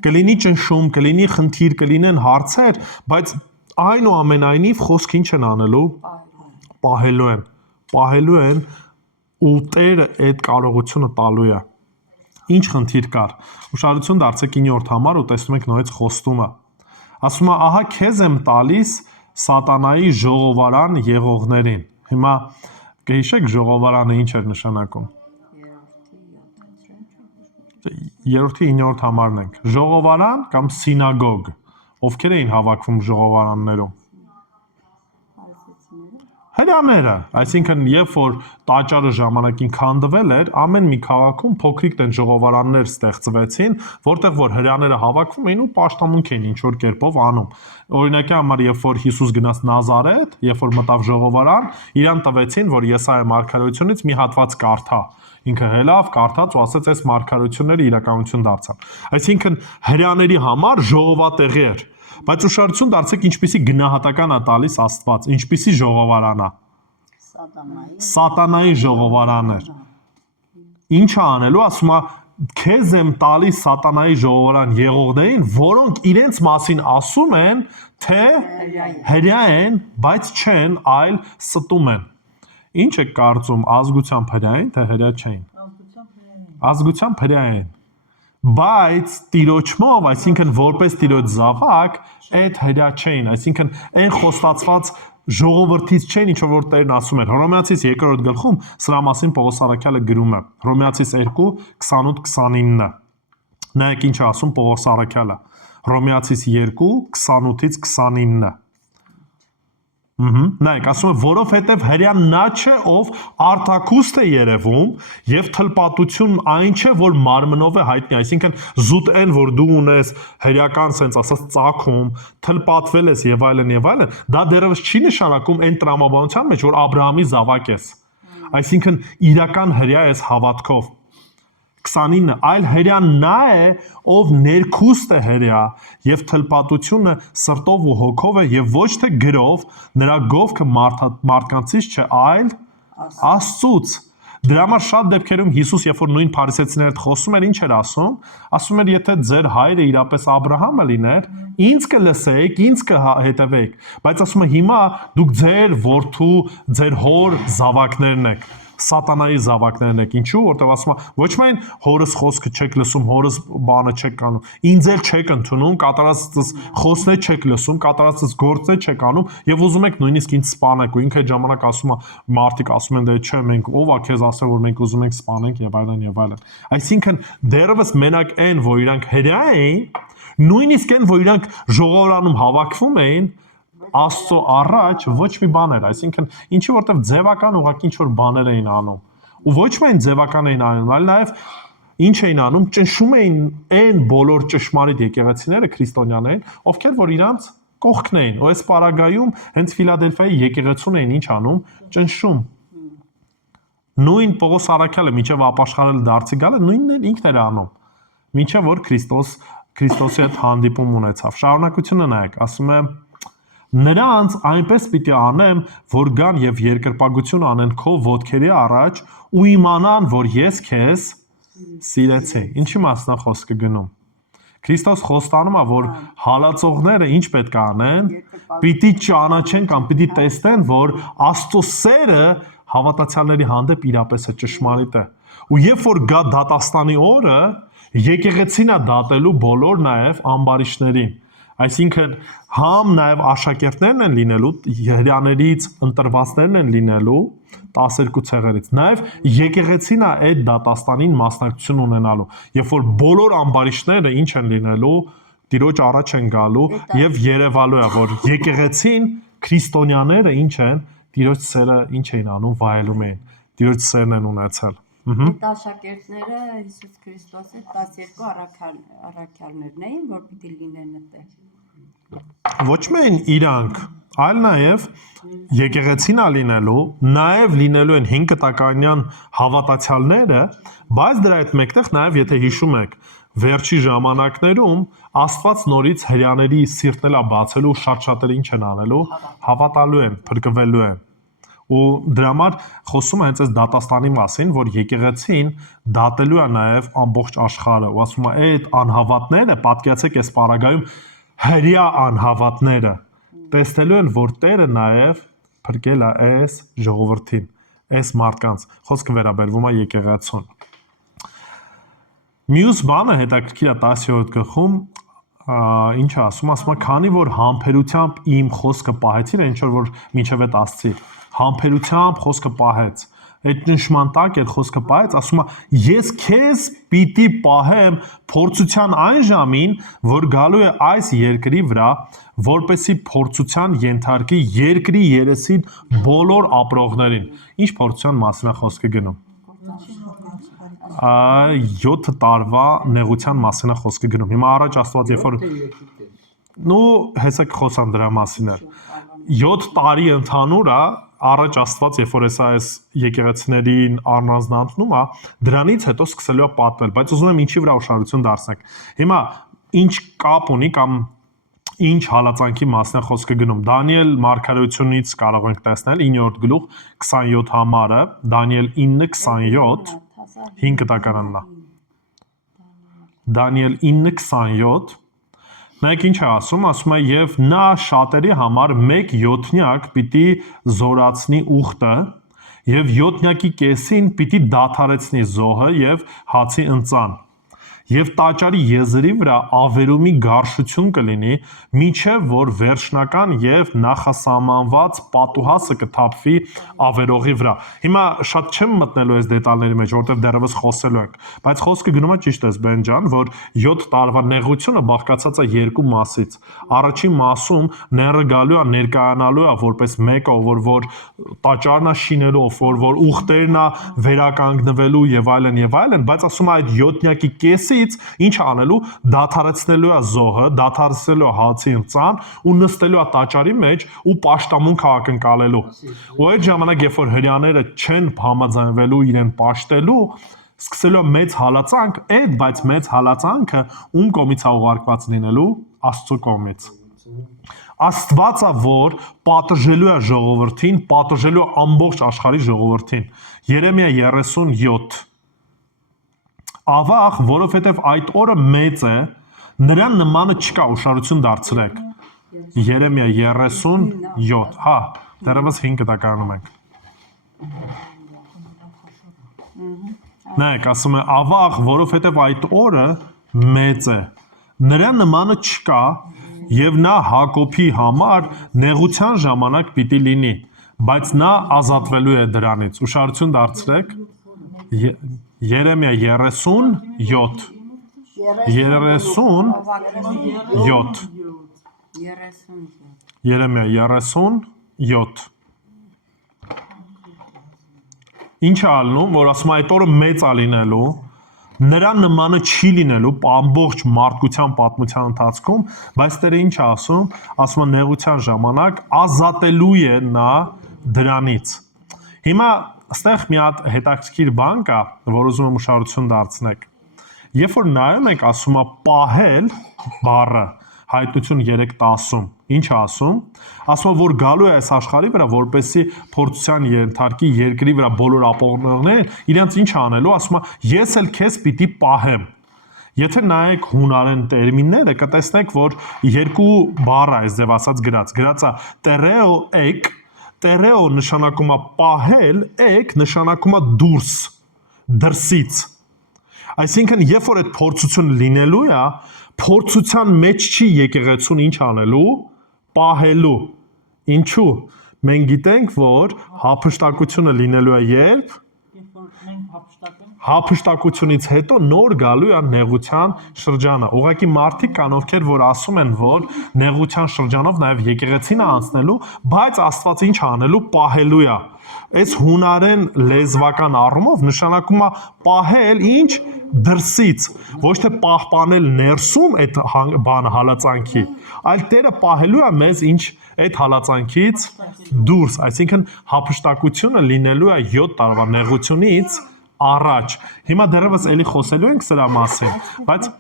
Կլինի ճնշում, կլինի խնդիր, կլինեն հարցեր, բայց այնուամենայնիվ խոսք ինչ են անելու։ Պահելու են ու Տերը այդ կարողությունը տալու է։ Ինչ խնդիր կար։ Ուշադրություն դարձեք 9-րդ համար ու տեսնում եք նորից խոստումը։ Ասում է, ահա քեզ եմ տալիս սատանայի ժողովարան եղողներին։ Հիմա կհիշեք ժողովարանը ինչ էր նշանակում։ 3-րդի 9-րդ համարն ենք։ Ժողովարան կամ սինագոգ։ Ովքեր էին հավաքվում ժողովարաններում։ Հրյաները, այսինքն երբ որ տաճարը ժամանակին քանդվել էր, ամեն մի քաղաքում փոքրիկ տեն ժողովարաններ ստեղծվեցին, որտեղ որ հրյաները հավաքվում էին ու պաշտամունք էին ինչ որ կերպով անում։ Օրինակի համար, երբ որ Հիսուս գնաց Նազարեթ, երբ որ մտավ ժողովարան, իրան տվեցին, որ Եսայա մարգարեությունից մի հատված կարդա։ Ինքը հելավ, կարդաց ու ասաց, այս մարգարեությունները իրականություն դարձան։ Այսինքն հրյաների համար ժողովատեղի էր։ Բայց ուշադրություն դարձեք, ինչպիսի գնահատական է տալիս Աստված, ինչպիսի ժողովարան է։ Սատանայի ժողովարան էր։ Ինչ է անելու, ասում է, քեզ եմ տալիս սատանայի ժողովարան եղողներին, որոնք իրենց մասին ասում են, թե հրյա են, բայց չեն, այլ ստում են։ Ինչ է կարծում, ազգությամբ հրյա են, թե հրյա չեն։ Ազգությամբ հրյա են։ Բայց տիրոջմով, այսինքն որպես տիրոջ զավակ, այդ հրյա չեն, այսինքն այն խոստացված ժողովրդից չեն, ինչ որ Տերն ասում էր։ Հռոմեացիս 2-րդ գլխում սրա մասին Պողոս առաքյալը գրում է։ Հռոմեացիս 2:28-29։ Նայեք ինչ է ասում Պողոս առաքյալը։ Հռոմեացիս 2:28-ից 29։ Նայեք, ասում է, որովհետև հրյան նա չէ, ով արտաքուստ է երևում, եւ թլպատություն այն չէ, որ մարմնով է հայտնի, այսինքն զուտ այն, որ դու ունես հրյական sense ասած ծագում, թլպատվել ես եւ այլն, դա դեռևս չի նշանակում այն տրամաբանության մեջ, որ Աբրահամի զավակ ես։ Այսինքն իրական հրյա ես հավատքով։ 29 այլ հրյան նա է, ով ներքուստ է հրյա եւ թլպատությունը սրտով ու հոգով է եւ ոչ թե գրով, նրա գովքը մարդկանցից չէ, այլ Աստծուց։ Դրա համար շատ դեպքերում Հիսուս, երբ որ նույն փարիսեցիների հետ խոսում էր, ինչ էր ասում։ Ասում էր, եթե ձեր հայրը իրապես Աբրահամը լիներ, ինձ կլսեիք, ինձ կհետևեիք, բայց ասում է հիմա դուք ձեր որդու, ձեր հոր զավակներն եք։ Սատանայի զավակներն եք, ինչու, որտեղ ասում է, ոչ միայն հորս խոսքը չեք լսում, հորս բանը չեք անում, ինձ էլ չեք ընդունում, կատարածս խոսքներ չեք լսում, կատարածս գործներ չեք անում եւ ուզում եք նույնիսկ ինձ սպանեք, ու ինքը այդ ժամանակ ասում է, մարդիկ ասում են, դե չէ, մենք ով է քեզ ասել, որ մենք ուզում ենք սպանենք եւ այլն եւ այլն։ Այսինքն դեռևս մենակ այն, որ իրանք հրյա էին, նույնիսկ այն, որ իրանք ժողովրանում հավաքվում էին, Աստծո առաջ ոչ մի բան էր, այսինքն ինչի որտեվ ձևական ուղղակի ինչ որ բաներ էին անում։ Ու ոչ միայն ձևական էին անում, այլ նաև ինչ էին անում, ճնշում էին այն բոլոր ճշմարիտ եկեղեցիները քրիստոնյաներին, ովքեր որ իրանց կողքն էին։ Ու այս պարագայում հենց Ֆիլադելֆիայի եկեղեցուն էին ինչ անում, ճնշում։ Նույն Պողոս առաքյալը միջև ապաշխարել դարձի գալը նույնն ինքն էր անում։ Մինչև որ Քրիստոսի հետ հանդիպում ունեցավ։ Շարունակությունը նայեք, ասում է նրանց այնպես պիտի անեմ, որ գան եւ երկրպագություն անեն քո ոտքերի առաջ ու իմանան, որ ես քեզ սիրեցի։ Ինչի մասն է խոսքը գնում։ Քրիստոս խոստանում է, որ հալածողները ինչ պետք է անեն, պիտի ճանաչեն կամ պիտի տեսնեն, որ Աստծո սերը հավատացյալների հանդեպ իրապես է ճշմարիտ է։ Ու երբ որ գա դատաստանի օրը, եկեղեցին է դատելու բոլոր նաեւ ամբարիշներին։ Այսինքն համ նաև աշակերտներն են լինելու, հրյաներից ընտրվածներն են լինելու 12 ցեղերից, նաև եկեղեցին է այդ դատաստանին մասնակցություն ունենալու, երբ որ բոլոր ամբարիշները ինչ են լինելու, Տիրոջ առաջ են գալու եւ երևալու է, որ եկեղեցին քրիստոնյաները ինչ են, Տիրոջ սերը ինչ էին անում, վայելում էին, Տիրոջ սերն են ունեցել։ Այդ աշակերտները Հիսուս Քրիստոսի 12 առաքյալներն էին, որ պիտի լինեն այդտեղ։ Ոչ միայն իրանք, այլ նաև եկեղեցին է լինելու, նաև լինելու են 5 կտականյան հավատացյալները, բայց դրա հետ մեկտեղ նաև եթե հիշում եք, վերջի ժամանակներում Աստված նորից հրյաների սիրտն է բացելու, շատ-շատերը ինչ են անելու, հավատալու են, փրկվելու են։ Ու դրա համար խոսում է հենց այս դատաստանի մասին, որ եկեղեցին դատելու է նաև ամբողջ աշխարհը, ու ասում է այդ անհավատները, պատկերացեք այս պարագայում հրյա անհավատները տեսնելու են, որ Տերը նաև փրկել է այս ժողովրդին, այս մարդկանց։ Խոսքը վերաբերվում է եկեղեցուն։ Մյուս բանը հետաքրքիր է 10-րդ գլխում, ինչ է ասում է, քանի որ համբերությամբ իմ խոսքը պահեցին, ինչ որ մինչև այդ ասցի, համբերությամբ խոսքը պահեց, այդ նշման տակ էր խոսքը պահեց, ասում է ես քեզ պիտի պահեմ փորձության այն ժամին, որ գալու է այս երկրի վրա, որպեսի փորձության ենթարկի երկրի երեսին բոլոր ապրողներին։ Ինչ փորձության մասին է խոսքը գնում։ 7 տարվա նեղության մասին է խոսքը գնում։ Հիմա առաջ Աստված երբ որ հեսա կխոսամ դրա մասին է։ 7 տարի ընդհանուր է, առաջ Աստված երբ որ այս եկեղեցիներին առանձնացնում է, դրանից հետո սկսելու է պատմել, բայց ուզում եմ ինչի վրա ուշադրություն դարձնենք։ Հիմա ինչ կապ ունի կամ ինչ հալածանքի մասն է խոսքը գնում։ Դանիել մարգարեությունից կարող ենք տեսնել 9-րդ գլուխ 27 համարը, Դանիել 9:27 5 տակարանն է։ Դանիել 9:27 Նայեք ինչ է ասում է եւ նա շատերի համար 1/7 պիտի զորացնի ուխտը եւ 7-յակի կեսին պիտի դադարեցնի զոհը եւ հացի ընծան։ Եվ տաճարի եզրի վրա ավերումի գարշություն կլինի, մինչև որ վերջնական եւ նախասահմանված պատուհասը կթափվի ավերողի վրա։ Հիմա շատ չեմ մտնելու այս դետալների մեջ, որտեղ դեռևս խոսելու ենք, բայց խոսքը գնում է ճիշտ էս Բեն ջան, որ 7 տարվա նեղությունը բաղկացած է երկու մասից։ Առաջին մասում նեղը գալու է ներկայանալու է որպես մեկը, որ տաճարն է շինելով, որ ուխտերն է վերականգնվելու եւ այլն, բայց ասում է այդ 7-յակի կեսից ինչ անելու, դադարեցնելու է զոհը, դադարեցնելու է հացի ընծան ու նստելու է տաճարի մեջ ու պաշտամունք ակնկալելու։ Ու այդ ժամանակ երբ որ հրեաները չեն համաձայնվելու իրեն պաշտելու, սկսելու է մեծ հալածանք, բայց մեծ հալածանքը ում կողմից է ուղարկված լինելու, Աստծո կողմից։ Աստվածը որ պատժելու է ժողովրդին, պատժելու է ամբողջ աշխարհի ժողովրդին։ Երեմիա 37 Ավաղ, որովհետև այդ օրը մեծ է, նրան նմանը չկա, ուշադրություն դարձրեք։ Երեմիա 37, հա, դեռևս 5 տակարանում ենք։ Նայեք, ասում է ավաղ, որովհետև այդ օրը մեծ է, նրան նմանը չկա եւ նա Հակոբի համար նեղության ժամանակ պիտի լինի, բայց նա ազատվելու է դրանից։ Ուշադրություն դարձրեք։ Երեմիա 37 Երեմիա 37 Ինչ է ալնում, որ ասում է այդ օրը մեծ է լինելու, նրան նմանը չի լինելու ամբողջ մարդկության պատմության ընթացքում, բայց Տերը ինչ է ասում է նեղության ժամանակ ազատելու է նա դրանից։ Հիմա այստեղ մի հատ հետաքրքիր բան կա, որ ուզում եմ ուշադրություն դարձնեք։ Երբ որ նայում եք, ասում է պահել բառը, Հայտնություն 3:10-ում, ինչ է ասում։ Ասում է, որ գալու է այս աշխարհի վրա, որպեսզի փորձության ենթարկի երկրի վրա բոլոր ապօրինողները, իրենց ինչ անելու, ասում է, ես էլ քեզ պիտի պահեմ։ Եթե նայեք հունարեն տերմինները, կտեսնեք, որ երկու բառ է այս ձև ասած գրած է տերեո էկ, տերեո նշանակում է պահել, էկ նշանակում է դուրս, դրսից։ Այսինքն, երբ որ այդ փորձությունը լինելու է, փորձության մեջ չի եկեղեցուն ինչ անելու, պահելու։ Ինչու։ Մենք գիտենք, որ հափշտակությունը լինելու է երբ հափշտակությունից հետո նոր գալու է նեղության շրջանը։ Ուղղակի մարդիկ կան, ովքեր որ ասում են, որ նեղության շրջանով նաև եկեղեցին է անցնելու, բայց Աստված ինչ անելու, պահելու է։ Այս հունարեն լեզվական առումով նշանակում է պահել ինչ դրսից, ոչ թե պահպանել ներսում այդ բանը հալածանքի, այլ Տերը պահելու է մեզ ինչ այդ հալածանքից դուրս, այսինքն հափշտակությունը լինելու է 7 տարվա նեղությունից առաջ։ Հիմա դեռևս էլի խոսելու ենք սրա մասին, բայց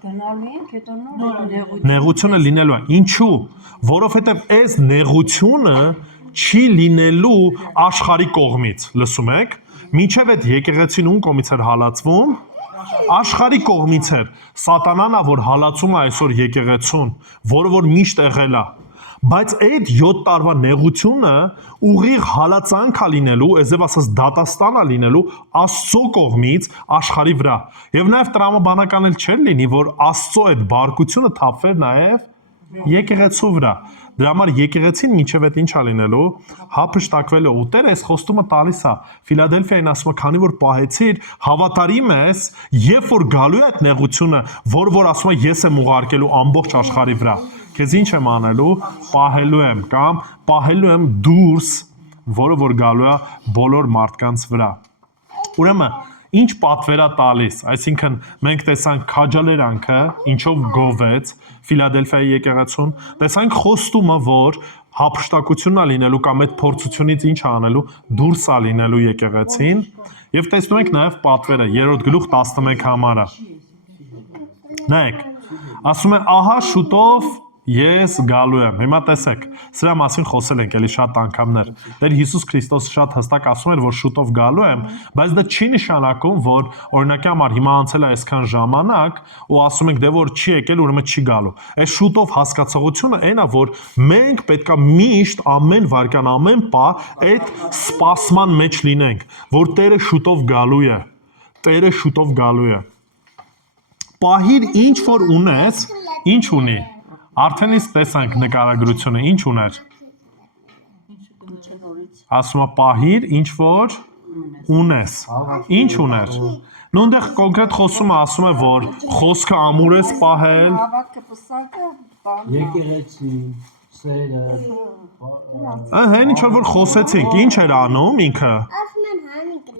նեղությունը լինելու է։ Ինչու։ Որովհետև այս նեղությունը չի լինելու աշխարհի կողմից, լսում եք, մինչև այդ եկեղեցին ում կողմից էր հալածվում, աշխարհի կողմից էր։ Սատանան է, որ հալածում է այսօր եկեղեցուն, որը որ միշտ եղել է։ Բայց այդ 7 տարվա նեղությունը ուղիղ հալածանք է լինելու, այսպես ասած դատաստան է լինելու Աստծո կողմից աշխարհի վրա։ Եվ նաև տրամաբանական էլ չէր լինի, որ Աստծո այդ բարկությունը թափվեր նաև Եկեղեցու վրա։ Դրա համար եկեղեցին մինչև այդ ինչա լինելու, հափշտակվել է ու Տերը այս խոստումը տալիս է։ Ֆիլադելֆիային ասում է, քանի որ պահեցիր, հավատարիմ ես, երբ որ գալու է այդ նեղությունը, որ ասում է ես եմ ուղարկելու ամբողջ աշխարհի վրա։ Քեզ ինչ եմ անելու, պահելու եմ կամ պահելու եմ դուրս, որը որ գալու է բոլոր մարդկանց վրա։ Ուրեմն ինչ պատվեր է տալիս, այսինքն մենք տեսանք քաջալերանքը, ինչով գովեց Ֆիլադելֆիայի եկեղեցուն, տեսանք խոստումը, որ հափշտակությունն է լինելու կամ այդ փորձությունից ինչ է անելու, դուրս է լինելու եկեղեցին, եւ տեսնում ենք նաեւ պատվերը 3-րդ գլուխ 11 համարը։ Նայեք, ասում է ահա շուտով ես գալու եմ։ Հիմա տեսեք, սրա մասին խոսել ենք էլի շատ անգամներ։ Տեր Հիսուս Քրիստոսը շատ հստակ ասում էր, որ շուտով գալու եմ, բայց դա չի նշանակում, որ օրինակի համար հիմա անցել է այսքան ժամանակ ու ասում ենք դե որ չի եկել, ուրեմն չի գալու։ Այս շուտով հասկացողությունը այն է, որ մենք պետքա միշտ ամեն վարքյան, ամեն պահ այդ սպասման մեջ լինենք, որ Տերը շուտով գալու է։ Տերը շուտով գալու է։ Պահիր ինչ որ ունես, ինչ ունի։ Արդեն իսկ տեսանք նկարագրությունը, ինչ ուներ։ Ասում է պահիր ինչ որ ունես։ Ինչ ուներ։ Նույնտեղ կոնկրետ խոսումը ասում է, որ խոսքը ամուր ես պահել։ Հավատքը պսակը բան։ Եկեղեցի, սերը, Հեն ինչ որ խոսեցինք, ինչ էր անում ինքը։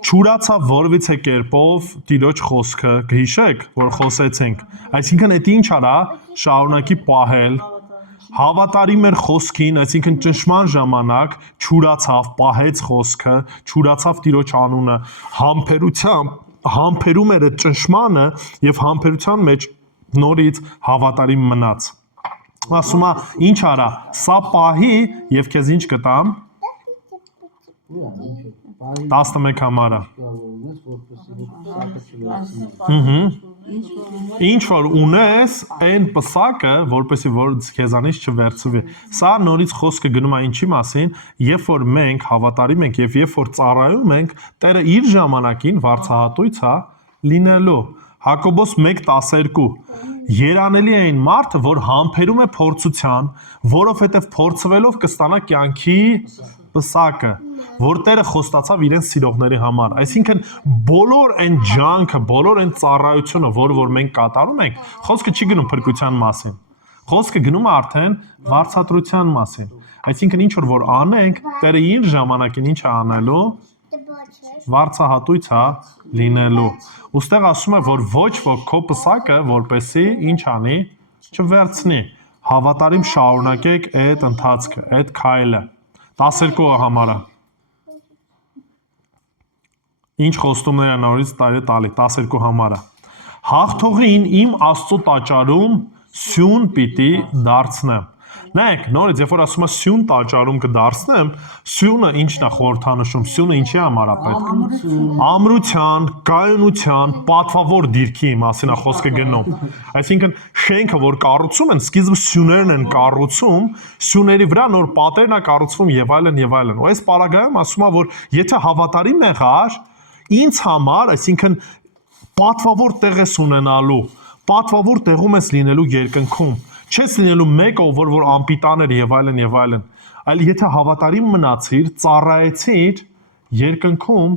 Չուրացավ որևիցե կերպով Տիրոջ խոսքը, գիշեք, որ խոսեցինք։ Այսինքն այդ ինչ արա, շարունակի պահել, հավատարիմ էր խոսքին, այսինքն ճնշման ժամանակ չուրացավ, պահեց խոսքը, չուրացավ Տիրոջ անունը, համբերում էր այդ ճնշմանը եւ համբերության մեջ նորից հավատարիմ մնաց։ Ասում է, ինչ արա, սա պահի եւ քեզ ինչ կտամ։ 11 համարը։ Ինչ որ ունես, այն պսակը, որպեսզի որ քեզանից չվերցվի։ Սա նորից խոսքը գնում է ինչի մասին, երբ որ մենք հավատարիմ ենք եւ երբ որ ծառայում ենք, Տերը իր ժամանակին վարձահատույց է լինելու։ Հակոբոս 1:12 Երանելի է այն մարդը, որ համբերում է փորձության, որովհետև փորձվելով կստանա կյանքի պսակը, որ Տերը խոստացավ իրեն սիրողների համար։ Այսինքն բոլոր այն ջանքը, բոլոր այն ծառայությունը, որ մենք կատարում ենք, խոսքը չի գնում փրկության մասին։ Խոսքը գնում է արդեն վարձատրության մասին։ Այսինքն ինչ որ անենք, Տերը իր ժամանակին ինչ է անելու, վարձահատույց է լինելու։ Ոստեղ ասում է, որ ոչ ոք քո պսակը, որպեսի ինչ անի, չվերցնի։ Հավատարիմ շարունակեք այդ ընթացքը, այդ քայլը։ 12 համարը։ Ինչ խոստումներ են նորից տալի 12 համարը։ Հաղթողին իմ Աստծո տաճարում սյուն պիտի դարձնեմ։ Նայեք, նորից երբ որ ասում է սյուն տաճարում կդարձնեմ, սյունը ինչն է խորհրդանշում, սյունը ինչի համար է պետք։ Ամրության, կայունության, պատվավոր դիրքի մասին է խոսքը գնում։ Այսինքն շենքը, որ կառուցում են, սկիզբը սյուներն են կառուցում, սյուների վրա նոր պատերն է կառուցվում եւ այլն եւ այլն։ Ու այս պարագայում ասում է, որ եթե հավատարիմ եղար, ինձ համար, այսինքն պատվավոր տեղ ես ունենալու, պատվավոր տեղում ես լինելու երկնքում։ Չես լինելու մեկը, որ անպիտան էր եւ այլն, այլ եթե հավատարիմ մնացիր, ծառայեցիր, երկնքում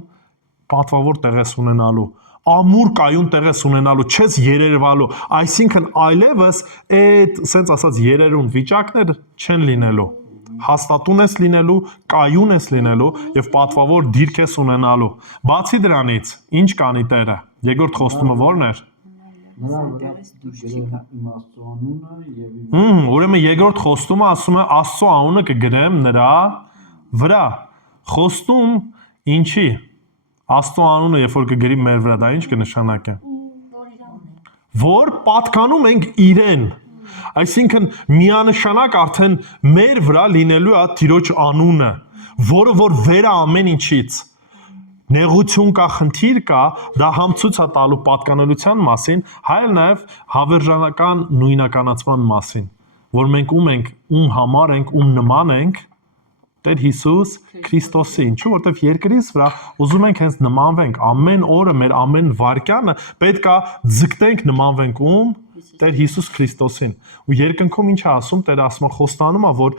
պատվավոր տեղ ես ունենալու, ամուր կայուն տեղ ես ունենալու, չես երերվալու, այսինքն այլևս այդ, ասենց ասած, երերուն վիճակներ չեն լինելու, հաստատուն ես լինելու, կայուն ես լինելու եւ պատվավոր դիրք ես ունենալու։ Բացի դրանից, ինչ կանի Տերը։ Երկրորդ խոստումը ո՞րն էր։ Նրա վրա դուրս իմ Աստծո անունը եւ Ուրեմն երկրորդ խոստումը ասում է Աստծո անունը կգրեմ նրա վրա։ Խոստում ինչի։ Աստծո անունը երբ որ կգրի մեր վրա, դա ինչ կնշանակի։ Որ պատկանում ենք իրեն։ Այսինքն միանշանակ արդեն մեր վրա լինելու է Տիրոջ անունը, որը որ վեր է ամեն ինչից։ Նեղություն կա, խնդիր կա, դա համցույց է տալու պատկանելության մասին, հայել նաև հավերժանական նույնականացման մասին, որ մենք ում համար ենք, ում նման ենք, Տեր Հիսուս Քրիստոսի, ինչու որտեվ երկրից վրա ուզում ենք հենց նմանվենք, ամեն օրը մեր ամեն վայրկյանը պետք է ձգտենք նմանվենք ում Տեր Հիսուս Քրիստոսին։ Ու երկնքում ինչ է ասում, Տերը ասում է խոստանում է, որ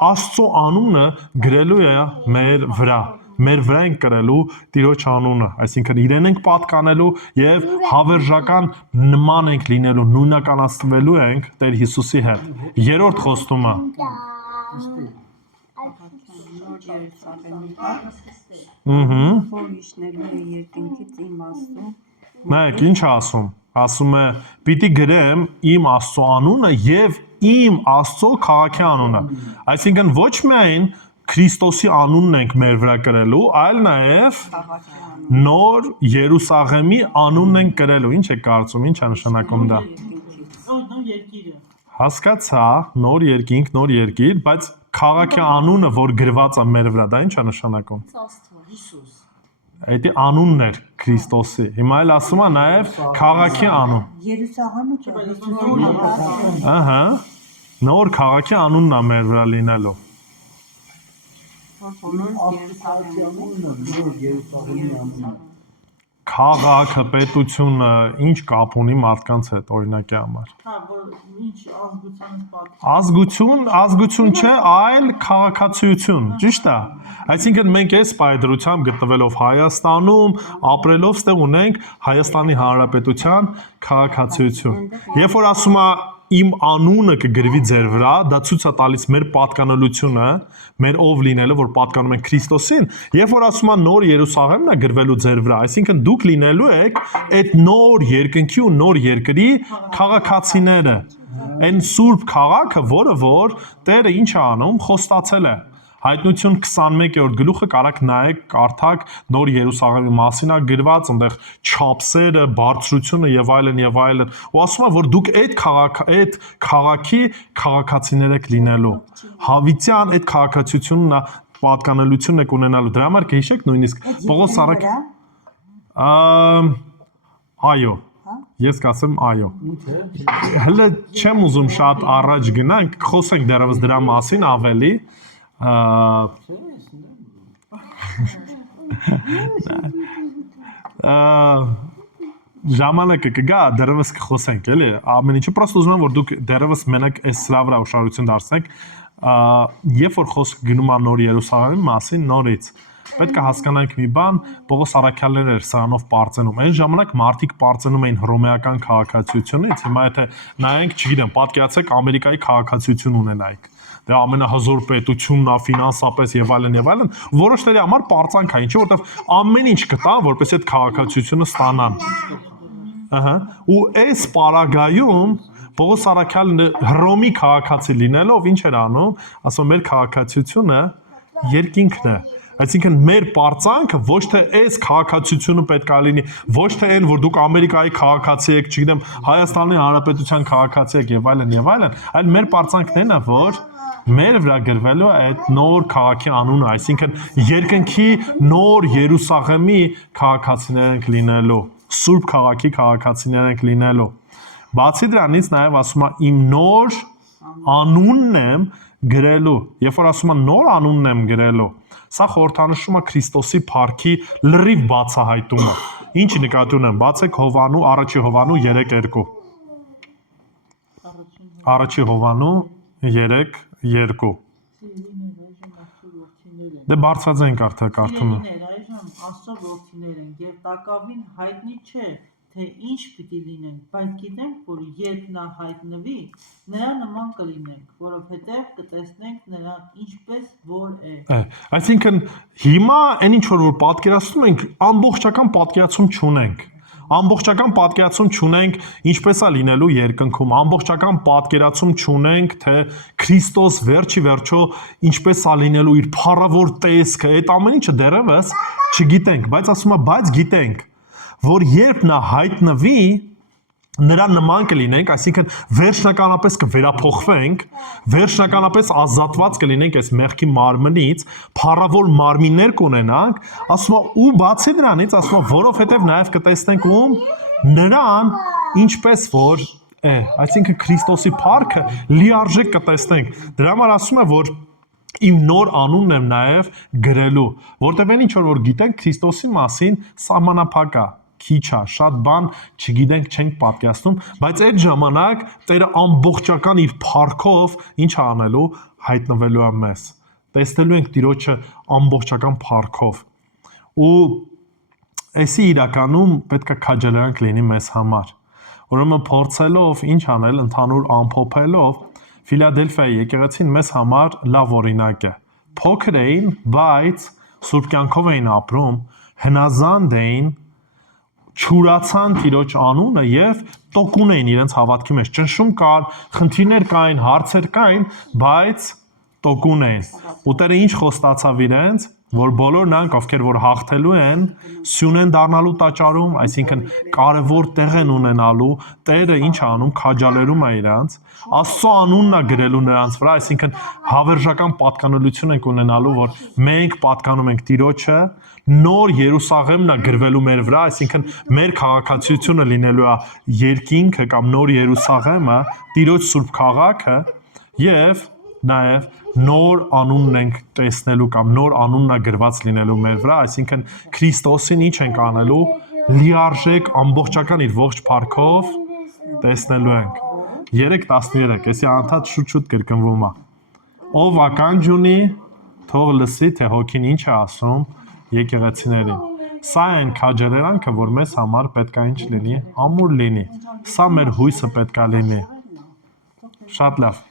Աստծո անունը գրելու է մեր վրա։ Մեր վրա ենք կրելու Տիրոջ անունը, այսինքն իրեն ենք պատկանելու եւ հավերժական նման ենք լինելու, նույնականացվելու ենք Տեր Հիսուսի հետ։ Երրորդ խոստումը։ Որ իշնելու է երկնքից իմ Աստծո։ Նայեք, ինչ է ասում։ Ասում է՝ պիտի գրեմ իմ Աստծո անունը եւ իմ Աստծո քաղաքի անունը։ Այսինքն ոչ միայն Քրիստոսի անունն ենք մեր վրա կրելու, այլ նաև Նոր Երուսաղեմի անունն ենք կրելու։ Ինչ է կարծում, ինչ է նշանակում դա։ Նոր երկիրը։ Հասկացա, նոր երկինք, նոր երկիր, բայց քաղաքի անունը, որ գրված է մեր վրա, դա ինչ է նշանակում։ Աստծո, Հիսուս։ Այդ անունն էր Քրիստոսի։ Հիմա էլ ասում է նաև քաղաքի անուն։ Երուսաղեմը Ահա։ Նոր քաղաքի անունն է մեր վրա լինելու։ Քաղաքը, պետությունը ինչ կապ ունի մարդկանց հետ, օրինակի համար։ Հա, որ ինչ ազգությանից պատկեր։ Ազգություն չէ, այլ քաղաքացիություն, ճիշտ է։ Այսինքն մենք այս պայդրությամբ գտնվելով Հայաստանում, ապրելով ստեղ ունենք Հայաստանի Հանրապետության քաղաքացիություն։ Երբ որ ասում է իմ անունը կգրվի ձեր վրա, դա ցույց է տալիս մեր պատկանելությունը, մեր ով լինելը, որ պատկանում ենք Քրիստոսին, երբ որ ասում է նոր Երուսաղեմն է գրվելու ձեր վրա, այսինքն դուք լինելու եք այդ նոր երկնքի ու նոր երկրի քաղաքացիները, այն սուրբ քաղաքը, որը որ Տերը ինչ է անում, խոստացել է։ Հայտնություն 21-րդ գլուխը կարաք նայեք, կարդաք նոր Երուսաղեմի մասին է գրված, այնտեղ չափսերը, բարձրությունը եւ այլն եւ այլն։ Ու ասում է, որ դուք այդ քաղաքի քաղաքացիներ եք լինելու։ Հավիտյան այդ քաղաքացիությունն է, պատկանելությունն եք ունենալու։ Դրա համար կհիշեք նույնիսկ Պողոս Արաքյալը այո։ Ես կասեմ այո։ Հələ չեմ ուզում շատ առաջ գնանք, խոսենք դեռևս դրա մասին ավելի։ Ժամանակը կգա, դեռևս կխոսենք, էլի, ամեն ինչը պրոստը ուզում եմ, որ դուք դեռևս մենակ այս սրա վրա ուշադրություն դարձնեք, երբ որ խոսք գնում է նոր Երուսաղեմի մասին, նորից պետք է հասկանանք մի բան, Պողոս Արաքյալն էր սրանով պարծենում։ Այն ժամանակ մարդիկ պարծենում էին հռոմեական քաղաքացիությունից, հիմա եթե նայենք, չգիտեմ, պատկերացեք Ամերիկայի քաղաքացիություն ունենայիք։ Դա ամենահզոր պետությունն է, ֆինանսապես եւ այլն, որոշների համար պարծանք է, ինչի որտեվ ամեն ինչ կտան, որպես այդ քաղաքացիությունը ստանան։ Ահա, ու այս պարագայում Պողոս Արաքյալն Հռոմի քաղաքացի լինելով ինչ էր անում, ասում մեր քաղաքացիությունը երկինքն է։ Այսինքն մեր պարծանքը ոչ թե այս քաղաքացիությունը պետք է լինի, ոչ թե այն, որ դուք Ամերիկայի քաղաքացի եք, չգիտեմ, Հայաստանի Հանրապետության քաղաքացի եք եւ այլն, այլ մեր պարծանքն այն է, որ մեր վրա գրվելու է այդ նոր քաղաքի անունը, այսինքն երկնքի նոր Երուսաղեմի քաղաքացիներ ենք լինելու, սուրբ քաղաքի քաղաքացիներ ենք լինելու։ Բացի դրանից նաև ասում է իմ նոր անունն եմ գրելու, երբ որ ասում է նոր անունն եմ գրելու, սա խորհրդանշում է Քրիստոսի փառքի լրիվ բացահայտումը։ Ինչ նկատի ունեմ, բացեք Հովանու, առաջի Հովանու 3:2։ Առաջի Հովանու 3:2։ Դե բարձրաձայն կարդում եմ։ Աստծո որդիներ են եւ տակավին հայտնի չէ, թե ինչ պիտի լինենք, բայց գիտենք, որ երբ նա հայտնվի, նրա նման կլինենք, որովհետեւ կտեսնենք նրան ինչպես որ է։ Այսինքն հիմա այն ինչ որ պատկերացնում ենք, ամբողջական պատկերացում չունենք։ Ամբողջական պատկերացում չունենք ինչպես է լինելու երկնքում, ամբողջական պատկերացում չունենք, թե Քրիստոս վերջի վերջո ինչպես է լինելու իր փառավոր տեսքը, այդ ամեն ինչը դեռևս չգիտենք, բայց ասում է, բայց գիտենք, որ երբ նա հայտնվի, նրա նման կլինենք, այսինքն վերջնականապես կվերափոխվենք, վերջնականապես ազատված կլինենք այս մեղքի մարմնից, փառավոր մարմիններ կունենանք, ասում է ու բացի դրանից, ասում է, որովհետև նաև կտեսնենք ում նրան ինչպես որ է, այսինքն Քրիստոսի փառքը լիարժեք կտեսնենք։ Դրա համար ասում է, որ իմ նոր անունն եմ նաև գրելու, որտեղ այն ինչ որ գիտենք Քրիստոսի մասին սահմանափակ է։ քիչ է, շատ բան չգիտենք, չենք պատկերացնում, բայց այդ ժամանակ Տերը ամբողջական իր փառքով ինչ է անելու, հայտնվելու է մեզ։ Տեսնելու ենք Տիրոջը ամբողջական փառքով։ Ու այսի իրականում պետք է քաջալերանք լինի մեզ համար։ Ուրեմն փորձելով ինչ անել, ընդհանուր ամփոփելով, Ֆիլադելֆիայի եկեղեցին մեզ համար լավ օրինակ է։ Փոքր էին, բայց սուրբ կյանքով էին ապրում, հնազանդ էին, չուրացան Տիրոջ անունը եւ տոկուն էին իրենց հավատքի մեջ։ Ճնշում կար, խնդիրներ կային, հարցեր կային, բայց տոկուն էին։ Ու Տերը ինչ խոստացավ իրենց, որ բոլոր նրանք, ովքեր որ հաղթելու են, սյուն են դառնալու տաճարում, այսինքն կարևոր տեղ են ունենալու, Տերը ինչ է անում, քաջալերում է իրանց, Աստծո անունն է գրելու նրանց վրա, այսինքն հավերժական պատկանելություն ենք ունենալու, որ մենք պատկանում ենք Տիրոջը, նոր Երուսաղեմն է գրվելու մեր վրա, այսինքն մեր քաղաքացիությունը լինելու է երկինքը կամ նոր Երուսաղեմը, Տիրոջ սուրբ քաղաքը եւ նաեւ նոր անունն ենք տեսնելու կամ նոր անունն է գրված լինելու մեր վրա, այսինքն Քրիստոսին ինչ ենք անելու, լիարժեք ամբողջական իր ողջ փառքով տեսնելու ենք։ 3:13, այսի անդադ շուտ-շուտ կրկնվում է։ Ով ականջ ունի, թող լսի, թե հոգին ինչ է ասում եկեղեցիներին։ Սա այն քաջալերանքը, որ մեզ համար պետք է ինչ լինի, ամուր լինի։ Սա մեր հույսը պետք է լինի։ Շատ լավ։